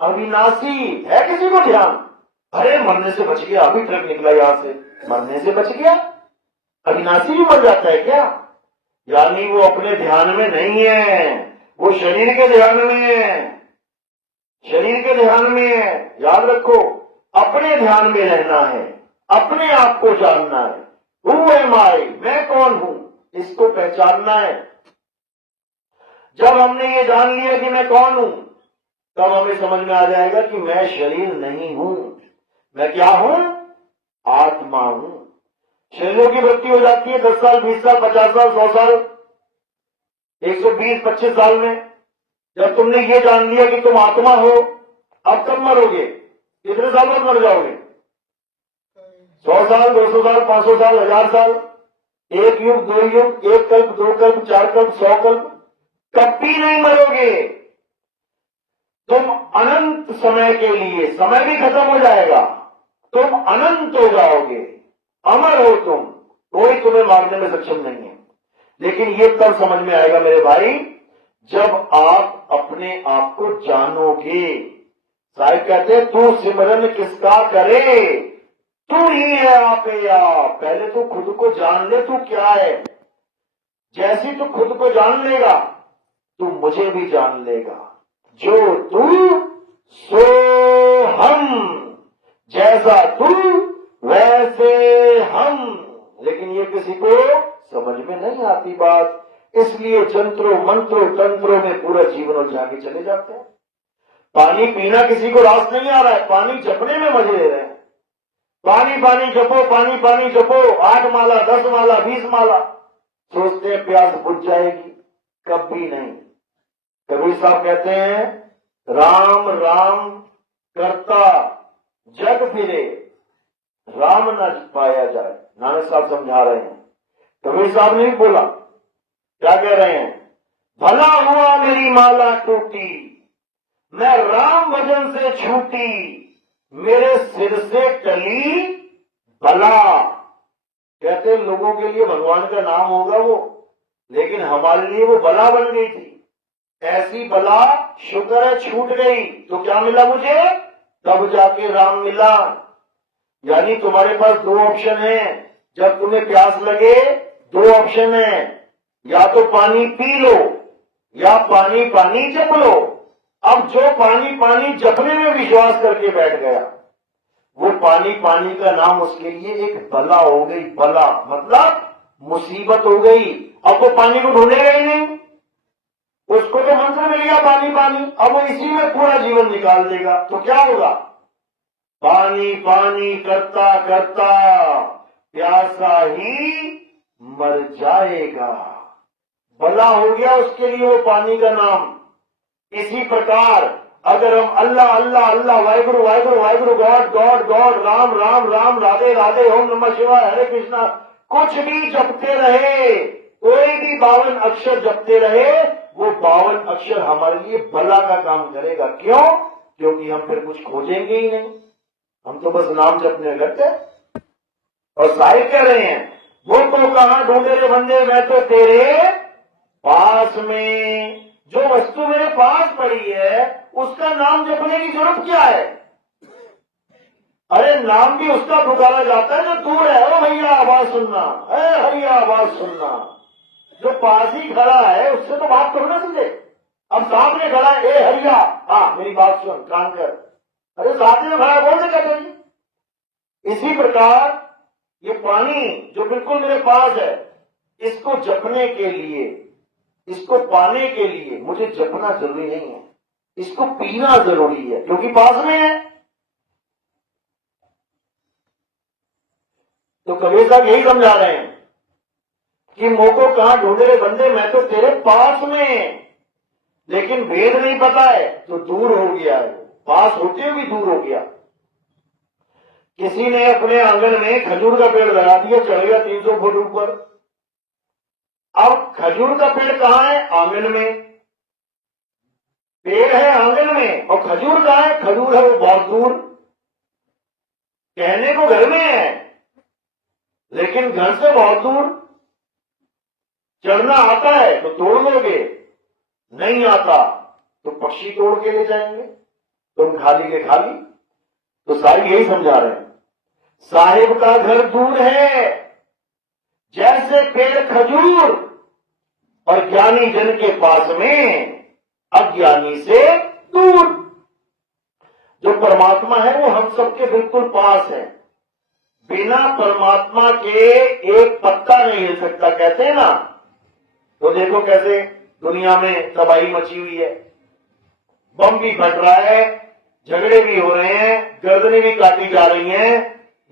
अविनाशी है। किसी को ध्यान, अरे मरने से बच गया, अभी ट्रक निकला यहां से, मरने से बच गया। अविनाशी भी मर जाता है क्या? यानी वो अपने ध्यान में नहीं है, वो शरीर के ध्यान में है, शरीर के ध्यान में है। याद रखो, अपने ध्यान में रहना है, अपने आप को जानना है। हु एम आई, मैं कौन हूं, इसको पहचानना है। जब हमने ये जान लिया कि मैं कौन हूं, तब हमें समझ में आ जाएगा कि मैं शरीर नहीं हूं। मैं क्या हूं? आत्मा हूं। शरीरों की मृत्यु हो जाती है 10 साल, 20 साल, 50 साल, 100 साल, 120, 25 साल में। जब तुमने ये जान लिया कि तुम आत्मा हो, अब कब मरोगे? कितने साल बाद मर जाओगे? 100 साल, 200 साल, 500 साल, 1000 साल, एक युग, 2 युग, 1 कल्प, 2 कल्प, 4 कल्प, 100 कल्प, कभी नहीं मरोगे। तुम अनंत समय के लिए, समय भी खत्म हो जाएगा, तुम अनंत हो जाओगे, अमर हो तुम, कोई तुम्हें मारने में सक्षम नहीं है। लेकिन ये तब समझ में आएगा मेरे भाई, जब आप अपने आप को जानोगे। साहिब कहते हैं तू सिमरन किसका करे, तू ही है आपे आप। पहले तू खुद को जान ले, तू क्या है। जैसी तू खुद को जान लेगा, तू मुझे भी जान लेगा। जो तू सो हम, जैसा तू वैसे हम। लेकिन ये किसी को समझ में नहीं आती बात, इसलिए जंत्रों मंत्रों तंत्रों में पूरा जीवन उलझा के चले जाते हैं। पानी पीना किसी को रास नहीं आ रहा है, पानी जपने में मजे ले रहे हैं। पानी पानी जपो, पानी पानी जपो, 8 माला, 10 माला, 20 माला, सोचते हैं प्यास बुझ जाएगी, कभी नहीं। कबीर साहब कहते हैं राम राम करता जग फिरे, राम न पाया जाए। नानक साहब समझा रहे हैं, कबीर साहब ने भी बोला। क्या कह रहे हैं? भला हुआ मेरी माला टूटी, मैं राम भजन से छूटी, मेरे सिर से टली बला। कहते लोगों के लिए भगवान का नाम होगा वो, लेकिन हमारे लिए वो बला बन गई थी। ऐसी बला शुक्र है छूट गई, तो क्या मिला मुझे? तब जाके राम मिला। यानी तुम्हारे पास 2 ऑप्शन है। जब तुम्हें प्यास लगे, 2 ऑप्शन है, या तो पानी पी लो या पानी पानी जप लो। अब जो पानी पानी जपने में विश्वास करके बैठ गया, वो पानी पानी का नाम उसके लिए एक बला हो गई। बला मतलब मुसीबत हो गई। अब वो पानी को ढूंढेगा ही नहीं, उसको तो मंत्र मिल गया पानी पानी, अब वो इसी में पूरा जीवन निकाल देगा। तो क्या होगा? पानी पानी करता करता प्यासा ही मर जाएगा। भला हो गया उसके लिए वो पानी का नाम। इसी प्रकार अगर हम Allah Allah Allah, Waheguru Waheguru Waheguru, God God God, Ram Ram Ram, Radhe Radhe, ओम नमः शिवाय, हरे कृष्णा, कुछ भी जपते रहे, कोई भी 52 अक्षर जपते रहे, वो 52 अक्षर हमारे लिए बला का काम करेगा। क्यों? क्योंकि हम फिर कुछ खोजेंगे ही नहीं, हम तो बस नाम जपने लगते। और साहिब कह रहे हैं वो तो कहां ढूंढे रे बंदे, मैं तो तेरे पास में। जो वस्तु मेरे पास पड़ी है उसका नाम जपने की जरूरत क्या है? अरे नाम भी उसका पुकारा जाता है जो दूर है। ओ भैया आवाज सुनना, अरे भैया आवाज सुनना। जो पास ही खड़ा है उससे तो बात करो ना तुझे। अब सामने खड़ा है, ए हरिया, हाँ मेरी बात सुन, कान कर। अरे साथ में खड़ा बोल दे क्या? इसी प्रकार ये पानी जो बिल्कुल मेरे पास है, इसको जपने के लिए, इसको पाने के लिए मुझे जपना जरूरी नहीं है, इसको पीना जरूरी है क्योंकि पास में है। तो कबीर साहब यही समझा रहे हैं कि मोको कहां ढूंढे रे बंदे, मैं तो तेरे पास में। लेकिन भेद नहीं पता है तो दूर हो गया है, पास होते हुए भी दूर हो गया। किसी ने अपने आंगन में खजूर का पेड़ लगा दिया, चढ़ गया 300 फुट ऊपर। अब खजूर का पेड़ कहां है? आंगन में। पेड़ है आंगन में और खजूर कहां है? खजूर है वो बहुत दूर। कहने को घर में है लेकिन घर से बहुत दूर। चढ़ना आता है तो तोड़ लोगे, नहीं आता तो पक्षी तोड़ के ले जाएंगे, तुम खाली के खाली। तो सारी यही समझा रहे हैं, साहिब का घर दूर है जैसे पेड़ खजूर, और ज्ञानी जन के पास में अज्ञानी से दूर। जो परमात्मा है वो हम सबके बिल्कुल पास है। बिना परमात्मा के एक पत्ता नहीं हिल सकता, कहते हैं ना। तो देखो कैसे दुनिया में तबाही मची हुई है, बम भी फट रहा है, झगड़े भी हो रहे हैं, गर्दनें भी काटी जा रही हैं,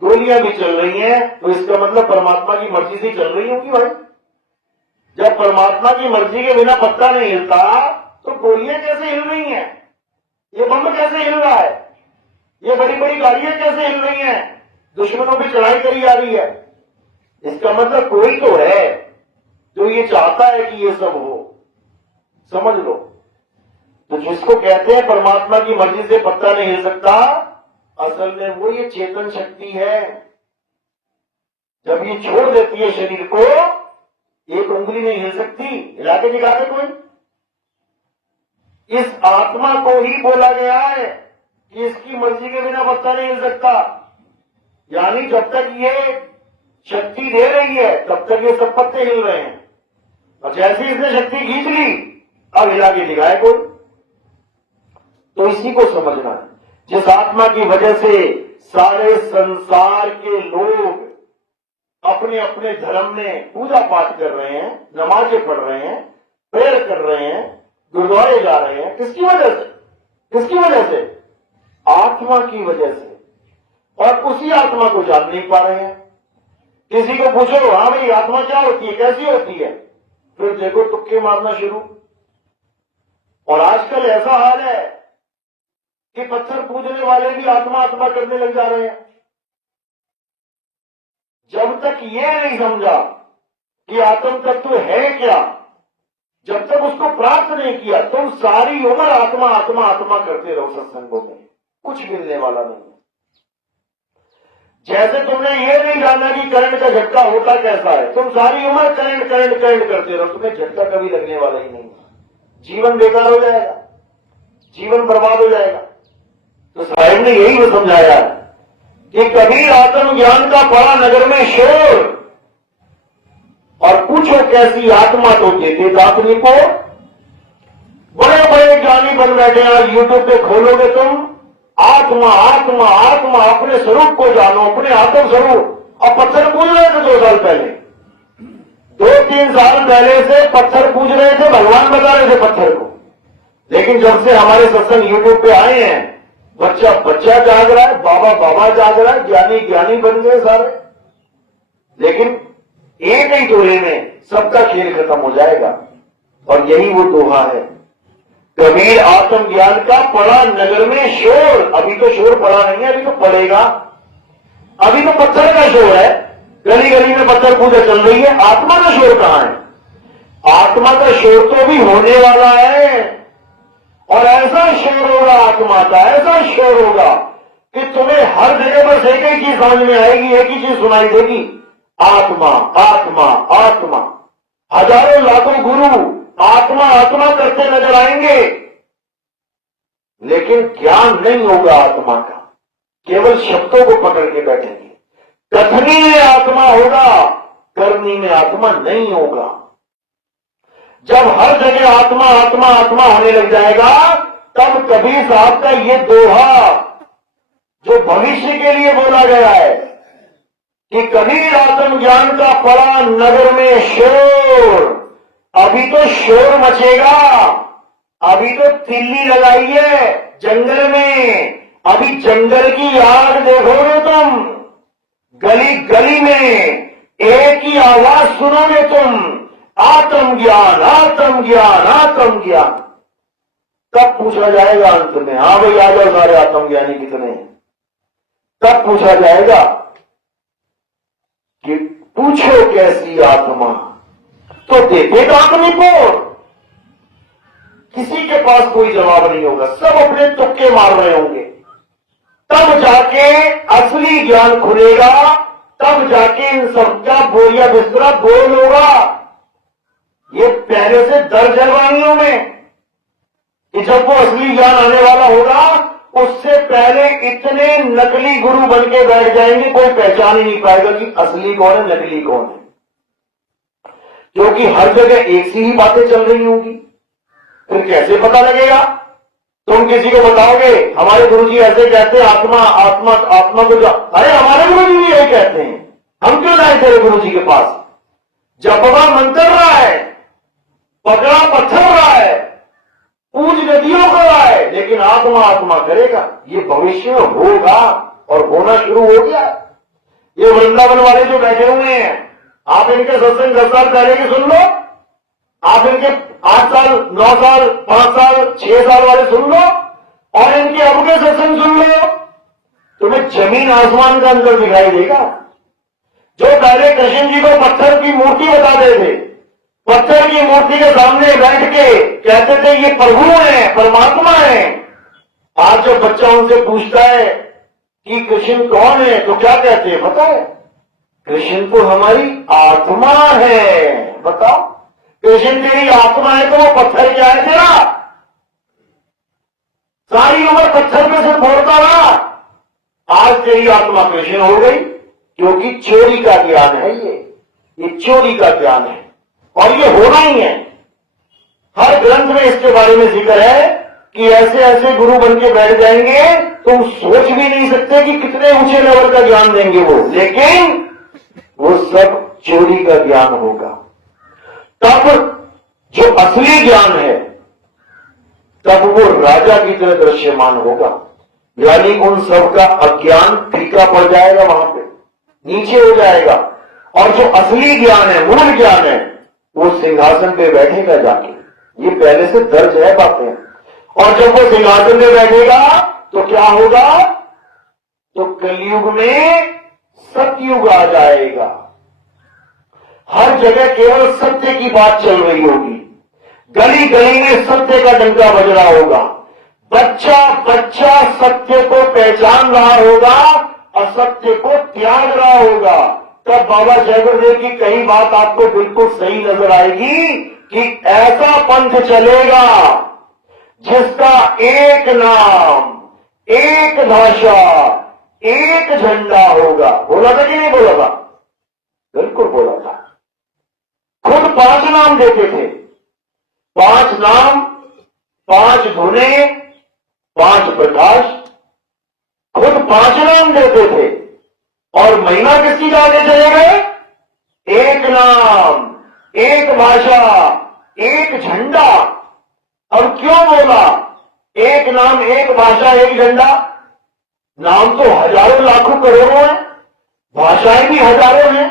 गोलियां भी चल रही हैं। तो इसका मतलब परमात्मा की मर्जी से चल रही होगी भाई। जब परमात्मा की मर्जी के बिना पत्ता नहीं हिलता तो गोलियां कैसे हिल रही हैं? ये बम कैसे हिल रहा है? ये बड़ी बड़ी गाड़ियां कैसे हिल रही हैं? दुश्मनों की चढ़ाई करी जा रही है। इसका मतलब कोई तो है जो ये चाहता है कि ये सब हो, समझ लो। तो जिसको कहते हैं परमात्मा की मर्जी से पत्ता नहीं हिल सकता, असल में वो ये चेतन शक्ति है। जब ये छोड़ देती है शरीर को, एक उंगली नहीं हिल सकती, हिला के दिखा दे कोई। इस आत्मा को ही बोला गया है कि इसकी मर्जी के बिना पत्ता नहीं हिल सकता। यानी जब तक ये शक्ति दे रही है तब तक ये सब पत्ते हिल रहे हैं, और जैसे इसने शक्ति खींच ली अब हिला के दिखाए कोई। तो इसी को समझना है, जिस आत्मा की वजह से सारे संसार के लोग अपने अपने धर्म में पूजा पाठ कर रहे हैं, नमाजें पढ़ रहे हैं, प्रेयर कर रहे हैं, गुरुद्वारे जा रहे हैं, किसकी वजह से? किसकी वजह से? आत्मा की वजह से। और उसी आत्मा को जान नहीं पा रहे हैं। किसी को पूछो, हाँ भाई आत्मा क्या होती है, कैसी होती है, फिर देखो तुक्के मारना शुरू। और आजकल ऐसा हाल है कि पत्थर पूजने वाले भी आत्मा आत्मा करने लग जा रहे हैं। जब तक ये नहीं समझा कि आत्म तत्व है क्या, जब तक उसको प्राप्त नहीं किया, तुम सारी उम्र आत्मा आत्मा आत्मा करते रहो सत्संगों में, कुछ मिलने वाला नहीं है। जैसे तुमने ये नहीं जाना कि करंट का झटका होता कैसा है, तुम सारी उम्र करंट करंट करंट करते रहो, तुम्हें झटका कभी लगने वाला ही नहीं। जीवन बेकार हो जाएगा, जीवन बर्बाद हो जाएगा। तो साहिब ने यही तो समझाया कि कबीर आत्म ज्ञान का पड़ा नगर में शोर, और पूछो कैसी आत्मा तो देते दातनी को। बड़े बड़े ज्ञानी बन बैठे, आज यूट्यूब पे खोलोगे तुम, आत्मा आत्मा आत्मा, अपने स्वरूप को जानो, अपने आत्म स्वरूप। अब पत्थर पूज रहे थे 2 साल पहले, 2-3 साल पहले से पत्थर पूज रहे थे, भगवान बता रहे थे पत्थर को। लेकिन जब से हमारे सत्संग यूट्यूब पे आए हैं, बच्चा बच्चा जाग रहा है, बाबा बाबा जाग रहा है, ज्ञानी ज्ञानी बन गए सारे। लेकिन एक ही दोहे में सबका खेल खत्म हो जाएगा, और यही वो दोहा है, कबीर आत्म ज्ञान का पड़ा नगर में शोर। अभी तो शोर पड़ा नहीं है, अभी तो पड़ेगा। अभी तो पत्थर का शोर है, गली गली में पत्थर पूजा चल रही है, आत्मा का शोर कहां है? आत्मा का शोर तो भी होने वाला है, और ऐसा शोर होगा आत्मा का, ऐसा शोर होगा कि तुम्हें हर जगह बस एक ही चीज समझ में आएगी, एक ही चीज सुनाई देगी, आत्मा आत्मा आत्मा। हजारों लाखों गुरु आत्मा आत्मा करते नजर आएंगे, लेकिन ज्ञान नहीं होगा आत्मा का, केवल शब्दों को पकड़ के बैठेंगे। कथनी में आत्मा होगा, करनी में आत्मा नहीं होगा। जब हर जगह आत्मा आत्मा आत्मा होने लग जाएगा, तब कबीर साहब का ये दोहा जो भविष्य के लिए बोला गया है कि कबीर आत्म ज्ञान का पड़ा नगर में शोर, अभी तो शोर मचेगा, अभी तो तिल्ली लगाई है जंगल में, अभी जंगल की आग देखोगे तुम, गली गली में एक ही आवाज सुनोगे तुम, आत्म ज्ञान आत्म ज्ञान आत्म ज्ञान। तब पूछा जाएगा अंत में, हाँ भाई आ जाओ सारे आत्मज्ञानी कितने हैं। तब पूछा जाएगा कि पूछो कैसी आत्मा, तो देते दांत निपोड़। किसी के पास कोई जवाब नहीं होगा, सब अपने तुक्के मार रहे होंगे। तब जाके असली ज्ञान खुलेगा, तब जाके इन सबका बोरिया बिस्तरा गोल होगा। ये पहले से दर्ज है वाणियों में कि जब वो असली ज्ञान आने वाला होगा, उससे पहले इतने नकली गुरु बन के बैठ जाएंगे, कोई पहचान ही नहीं पाएगा कि असली कौन है नकली कौन है, क्योंकि हर जगह एक सी ही बातें चल रही होंगी। फिर कैसे पता लगेगा? तुम किसी को बताओगे हमारे गुरुजी ऐसे कहते हैं आत्मा आत्मा आत्मा को, अरे हमारे गुरुजी भी यही कहते हैं, हम क्यों जाए तेरे गुरुजी के पास? जपवा मंत्र रहा है, पकड़ा पत्थर रहा है, पूज नदियों को रहा है, लेकिन आत्मा आत्मा करेगा। ये भविष्य में होगा और होना शुरू हो गया। ये वृंदावन वाले जो बैठे हुए हैं, आप इनके सत्संग 10 साल पहले की सुन लो, आप इनके 8 साल 9 साल 5 साल 6 साल वाले सुन लो, और इनके अब के सत्संग सुन लो, तुम्हें जमीन आसमान का अंतर दिखाई देगा। जो पहले कृष्ण जी को पत्थर की मूर्ति बताते थे, पत्थर की मूर्ति के सामने बैठ के कहते थे ये प्रभु है परमात्मा है, आज जब बच्चा उनसे पूछता है कि कृष्ण कौन है, तो क्या कहते हैं पता है? कृष्ण तो हमारी आत्मा है। बताओ, कृष्ण तेरी आत्मा है तो वो पत्थर क्या है तेरा? सारी उम्र पत्थर पे सिर फोड़ता रहा, आज तेरी आत्मा कृष्ण हो गई, क्योंकि चोरी का ज्ञान है ये चोरी का ज्ञान है, और ये होना ही है। हर ग्रंथ में इसके बारे में जिक्र है कि ऐसे ऐसे गुरु बन के बैठ जाएंगे, तुम सोच भी नहीं सकते कि कितने ऊंचे लेवल का ज्ञान देंगे वो, लेकिन वो सब चोरी का ज्ञान होगा। तब जो असली ज्ञान है, तब वो राजा की तरह दृश्यमान होगा, यानी उन सब का अज्ञान फीका पड़ जाएगा, वहां पे नीचे हो जाएगा, और जो असली ज्ञान है, मूल ज्ञान है, वो सिंहासन पे बैठेगा जाके। ये पहले से दर्ज है बातें। और जब वो सिंहासन पे बैठेगा तो क्या होगा? तो कलयुग में सतयुग आ जाएगा। हर जगह केवल सत्य की बात चल रही होगी, गली गली में सत्य का डंका बज रहा होगा, बच्चा बच्चा सत्य को पहचान रहा होगा, असत्य को त्याग रहा होगा। तब बाबा जय गुरुदेव की कई बात आपको बिल्कुल सही नजर आएगी कि ऐसा पंथ चलेगा जिसका एक नाम, एक भाषा, एक झंडा होगा। बोला था कि नहीं बोला था? बिल्कुल बोला था। खुद 5 नाम देते थे, 5 नाम, 5 धुने, 5 प्रकाश, खुद 5 नाम देते थे। और महिमा किसकी गाने चले गए? एक नाम, एक भाषा, एक झंडा। और क्यों बोला एक नाम, एक भाषा, एक झंडा? नाम तो हजारों लाखों करोड़ों हैं, भाषाएं भी हजारों हैं,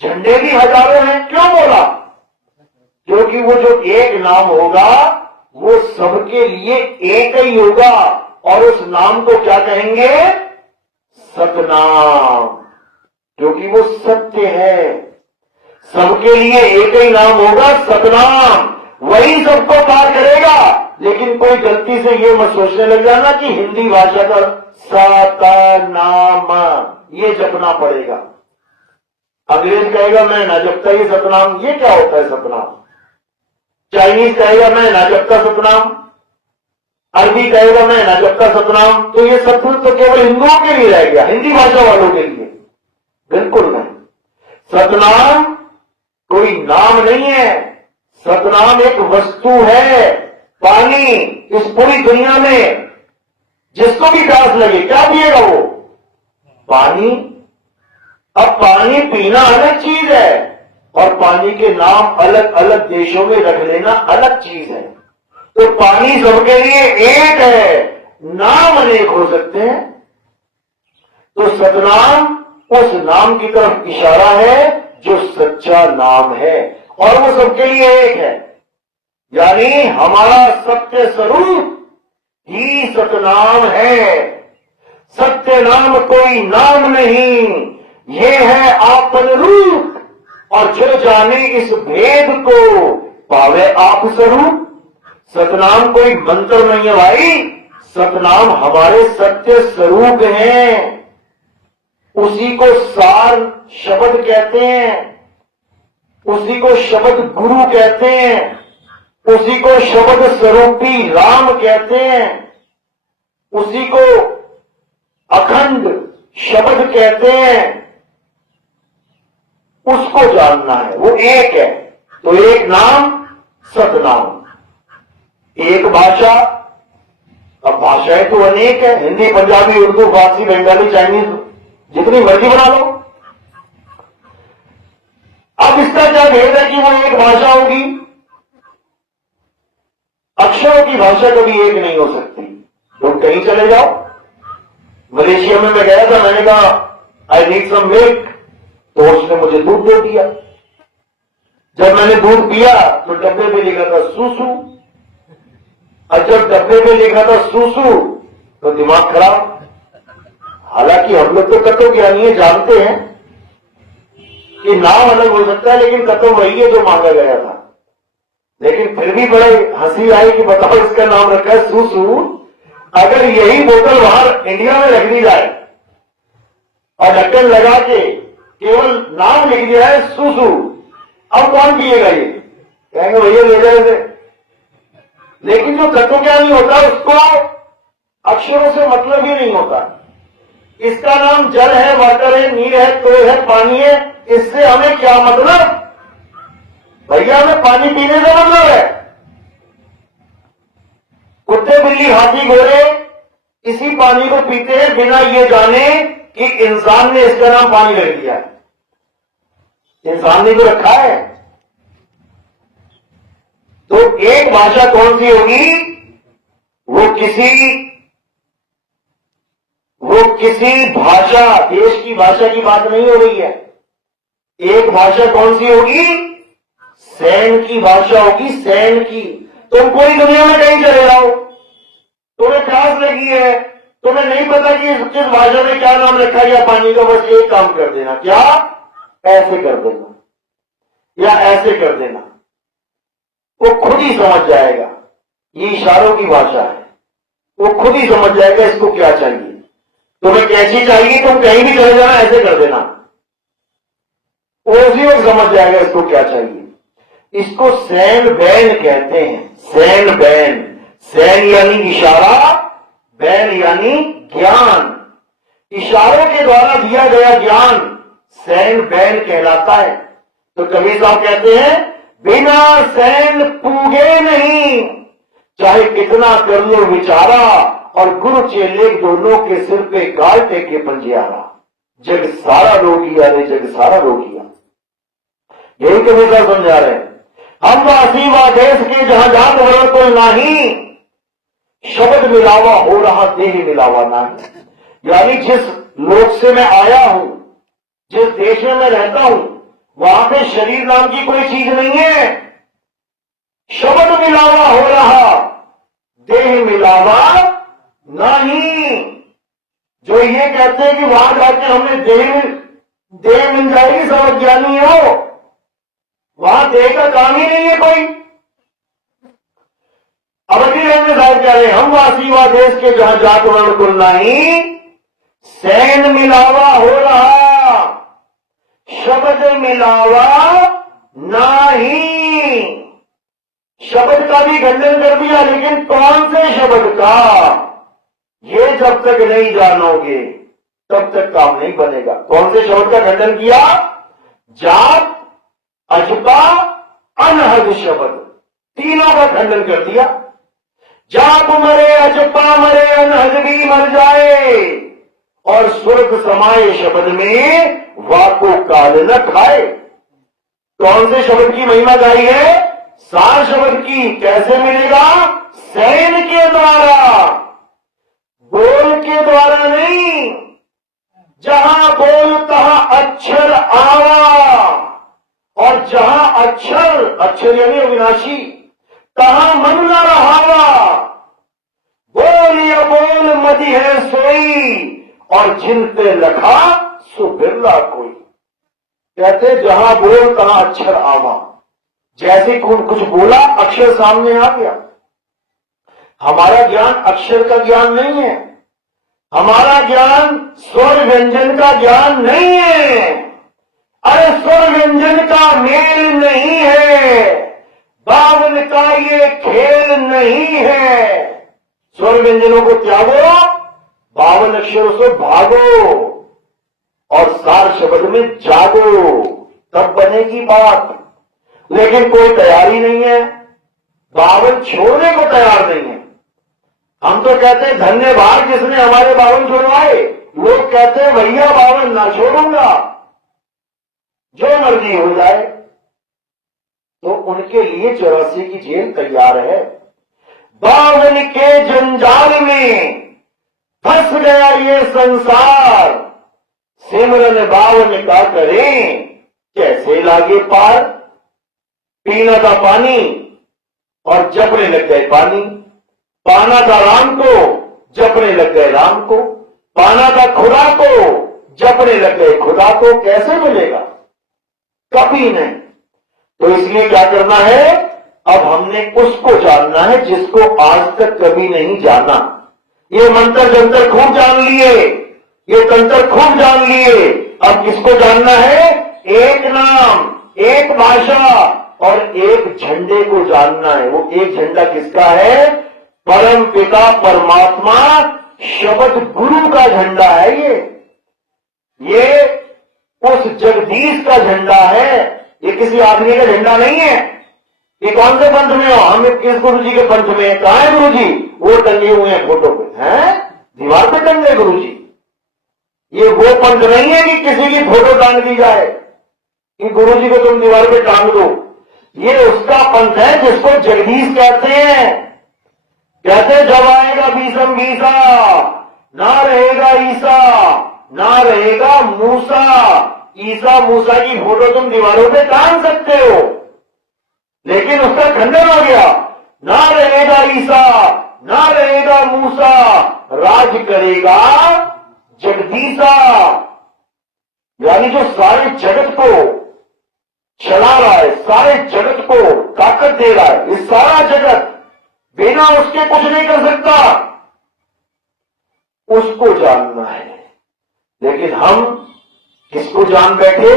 झंडे भी हजारों हैं। क्यों बोला? क्योंकि वो जो एक नाम होगा वो सबके लिए एक ही होगा, और उस नाम को क्या कहेंगे? सतनाम, क्योंकि वो सत्य है। सबके लिए एक ही नाम होगा, सतनाम, वही सबको पार करेगा। लेकिन कोई गलती से ये मत सोचने लग जाना कि हिंदी भाषा का सतनाम ये जपना पड़ेगा। अंग्रेज कहेगा मैं ना जपता ये सतनाम, ये क्या होता है सतनाम। चाइनीज कहेगा मैं ना जपता सतनाम, अरबी कहेगा मैं ना जपता सतनाम। तो ये सतनाम तो केवल हिंदुओं के लिए रह गया, हिंदी भाषा वालों के लिए। बिल्कुल नहीं, सतनाम कोई नाम नहीं है, सतनाम एक वस्तु है। पानी इस पूरी दुनिया में जिसको भी प्यास लगे क्या पिएगा वो? पानी। अब पानी पीना अलग चीज है और पानी के नाम अलग अलग देशों में रख लेना अलग चीज है। तो पानी सबके लिए एक है, नाम अनेक हो सकते हैं। तो सतनाम उस नाम की तरफ इशारा है जो सच्चा नाम है और वो सबके लिए एक है। यानी हमारा सत्य स्वरूप ही सतनाम है। सत्य नाम कोई नाम नहीं, ये है आपन रूप और जो जाने इस भेद को पावे आप स्वरूप। सतनाम कोई मंत्र नहीं है भाई, सतनाम हमारे सत्य स्वरूप हैं। उसी को सार शब्द कहते हैं, उसी को शब्द गुरु कहते हैं, उसी को शब्द स्वरूपी राम कहते हैं, उसी को अखंड शब्द कहते हैं। उसको जानना है, वो एक है। तो एक नाम सतनाम, एक भाषा। अब भाषाएं तो अनेक है, हिंदी, पंजाबी, उर्दू, फारसी, बंगाली, चाइनीज, जितनी मर्जी बना लो। अब इसका क्या भेद है कि वो एक भाषा होगी? अक्षरों की भाषा कभी एक नहीं हो सकती। तुम कहीं चले जाओ, मलेशिया में मैं गया था, मैंने कहा आई नीड सम मिल्क, तो उसने मुझे दूध दे दिया। जब मैंने दूध पिया तो डब्बे पे लिखा था सूसू, और जब डब्बे पे लिखा था सूसू तो दिमाग खराब। हालांकि हम लोग तो तत्व ज्ञानी है, जानते हैं कि नाम अलग हो सकता है लेकिन तत्व वही है जो मांगा गया था। लेकिन फिर भी बड़े हंसी आई कि बताओ इसका नाम रखा है सूसू, अगर यही बोतल बाहर इंडिया में रख दी जाए और ढक्कन लगा के केवल नाम लिख दिया है सूसू, अब कौन पिएगा ये? कहेंगे भैया ले जाए इसे। लेकिन जो तत्व ज्ञानी होता है उसको अक्षरों से मतलब ही नहीं होता। इसका नाम जल है, वाटर है, नीर है, तो है, पानी है, इससे हमें क्या मतलब? भैया हमें पानी पीने से मतलब है। कुत्ते, बिल्ली, हाथी, घोड़े इसी पानी को पीते हैं बिना ये जाने कि इंसान ने इसका नाम पानी रख दिया है। इंसान ने तो रखा है। तो एक भाषा कौन सी होगी? वो किसी भाषा, देश की भाषा की बात नहीं हो रही है। एक भाषा कौन सी होगी? सैन की भाषा होगी, सैन की। तुम पूरी दुनिया में कहीं चले जाओ, तुम्हें प्यास लगी है, तुम्हें नहीं पता कि किस भाषा में क्या नाम रखा गया पानी का, बस एक काम कर देना, क्या? ऐसे कर देना या ऐसे कर देना, वो खुद ही समझ जाएगा। ये इशारों की भाषा है, वो खुद ही समझ जाएगा इसको क्या चाहिए। तुम्हें कैसी चाहिए, तुम कहीं भी चले जाना, ऐसे कर देना, वो उसी वक्त समझ जाएगा इसको क्या चाहिए। इसको सैन बैन कहते हैं, सैन बैन। सैन यानी इशारा, बैन यानी ज्ञान। इशारों के द्वारा दिया गया ज्ञान सैन बैन कहलाता है। तो कबीर साहब कहते हैं बिना सैन पूगे नहीं, चाहे कितना कर लो विचारा, और गुरु चेले दोनों के सिर पे गाल टेके पंजियारा। जग सारा रोगिया रे, जग सारा रोगिया। यही कबीर साहब समझा रहे हैं। हम वासी व देश के जहां जात वर्ण को नहीं, शब्द मिलावा हो रहा देह मिलावा नहीं। यानी जिस लोक से मैं आया हूं, जिस देश में मैं रहता हूं, वहां पे शरीर नाम की कोई चीज नहीं है। शब्द मिलावा हो रहा, देह मिलावा नहीं। जो ये कहते हैं कि वहां जाके हमें देह मिल जाएगी, सब ज्ञानी हो, वहां देह का काम ही नहीं है कोई। अब अखिलेश साहब कह रहे हैं हम वासी व देश के जहां जात वर्ण कुल नहीं, सैन मिलावा हो रहा, शब्द मिलावा नाही। शब्द का भी खंडन कर दिया, लेकिन कौन से शब्द का, ये जब तक नहीं जानोगे तब तक काम नहीं बनेगा। कौन से शब्द का खंडन किया? जाप, अजपा, अनहद शब्द, तीनों का खंडन कर दिया। जाप मरे, अजपा मरे, अनहद भी मर जाए, और स्वर्ग समाये शब्द में वाको काल न खाए। कौन से शब्द की महिमा गाई है? सार शब्द की। कैसे मिलेगा? सैन के द्वारा, बोल के द्वारा नहीं। जहां बोल तहां अक्षर आवा, और जहां अक्षर, अक्षर यानी अविनाशी, तहां मन न रहावा। बोल या बोल मदि है सोई, और जिन पे लखा सो बिरला कोई। कहते जहां बोल तहां अक्षर आवा। जैसे कुछ बोला, अक्षर सामने आ गया। हमारा ज्ञान अक्षर का ज्ञान नहीं है, हमारा ज्ञान स्वर व्यंजन का ज्ञान नहीं है। अरे स्वर व्यंजन का मेल नहीं है, बावन का ये खेल नहीं है। स्वर व्यंजनों को त्यागो, 52 अक्षरों से भागो, और सार शब्द में जागो, तब बनेगी बात। लेकिन कोई तैयारी नहीं है, 52 छोड़ने को तैयार नहीं है। हम तो कहते हैं धन्यवाद जिसने हमारे 52 छुड़वाए। लोग कहते हैं भैया 52 ना छोड़ूंगा, जो मर्जी हो जाए। तो उनके लिए 84 की जेल तैयार है। 52 के जंजाल में फंस गया ये संसार, सिमरन 52 का करें कैसे लागे पार। पीना था पानी और जपने लग गए पानी, पाना था राम को जपने लग गए राम को, पाना था खुदा को जपने लग गए खुदा को। कैसे मिलेगा? कभी नहीं। तो इसलिए क्या करना है? अब हमने उसको जानना है जिसको आज तक कभी नहीं जाना। ये मंत्र जंतर खूब जान लिए, ये तंत्र खूब जान लिए, अब किसको जानना है? एक नाम, एक भाषा और एक झंडे को जानना है। वो एक झंडा किसका है? परम पिता परमात्मा शब्द गुरु का झंडा है। ये उस जगदीश का झंडा है, ये किसी आदमी का झंडा नहीं है। ये कौन से पंथ में हो? हम किस गुरु जी के पंथ में? कहां है गुरु जी? वो टंगे हुए हैं फोटो पे, हैं दीवार पे टंगे गुरु जी। ये वो पंथ नहीं है कि किसी की फोटो टांग दी जाए कि गुरु जी को तुम दीवार पे टांग दो। ये उसका पंथ है जिसको जगदीश कहते हैं। कहते जब आएगा बीसम बीसा, ना रहेगा ईसा, ना रहेगा मूसा। ईसा मूसा की फोटो तुम दीवारों पे टांग सकते हो, लेकिन उसका खंडन हो गया। ना रहेगा ईसा, ना रहेगा मूसा, राज करेगा जगदीशा। यानी जो सारे जगत को चला रहा है, सारे जगत को ताकत दे रहा है, ये सारा जगत बिना उसके कुछ नहीं कर सकता। उसको जानना है। लेकिन हम किसको जान बैठे?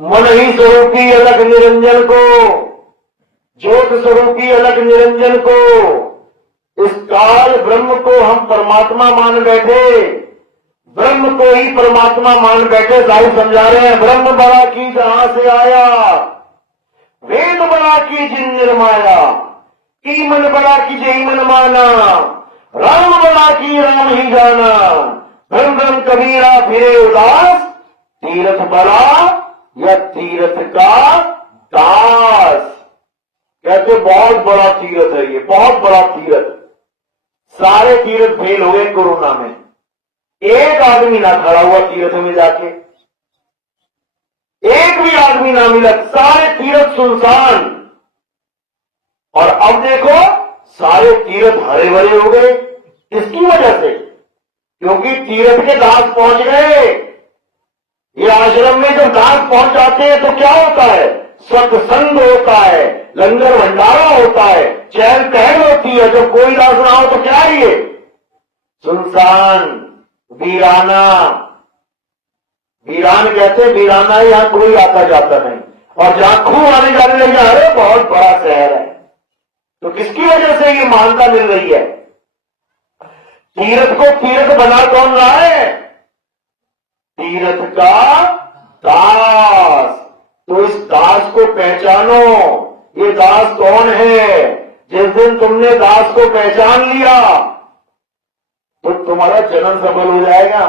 मन ही स्वरूपी अलग निरंजन को, ज्योत स्वरूपी अलग निरंजन को, इस काल ब्रह्म को हम परमात्मा मान बैठे, ब्रह्म को ही परमात्मा मान बैठे। साहिब समझा रहे हैं, ब्रह्म बड़ा की जहां से आया, वेद बड़ा की जिन निर्माया, की मन बड़ा की जय मन माना, राम बड़ा की राम ही जाना, ब्रह्म ब्रह्म कबीरा फिरे उदास, तीर्थ बड़ा या तीर्थ का दास। कहते बहुत बड़ा तीर्थ है ये, बहुत बड़ा तीर्थ। सारे तीर्थ फेल हुए कोरोना में, एक आदमी ना खड़ा हुआ तीर्थ में जाके, एक भी आदमी ना मिला, सारे तीर्थ सुनसान। और अब देखो सारे तीर्थ हरे भरे हो गए। इसकी वजह से, क्योंकि तीर्थ के दास पहुंच गए। ये आश्रम में जब दास पहुंच जाते हैं तो क्या होता है? सत्संग होता है, लंगर भंडारा होता है, चहल पहल होती है। जब कोई दास ना हो तो क्या है ये? सुनसान, वीराना, वीरान कहते हैं, वीराना है, यहां कोई आता जाता नहीं, और जहां खूह आने जाने लगे, अरे बहुत बड़ा शहर है। तो किसकी वजह से ये मान्यता मिल रही है? तीर्थ को तीर्थ बना कौन रहा है? तीर्थ का दास। तो इस दास को पहचानो। ये दास कौन है? जिस दिन तुमने दास को पहचान लिया तो तुम्हारा जन्म सफल हो जाएगा।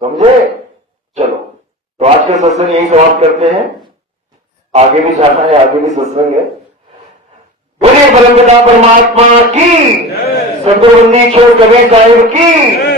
समझे? चलो, तो आज के सत्संग यही समाप्त करते हैं। आगे भी जाना है, आगे भी सत्संग है। बोलिए परमपिता परमात्मा की, सतगुरु बंदी छोड़ कबीर साहिब की।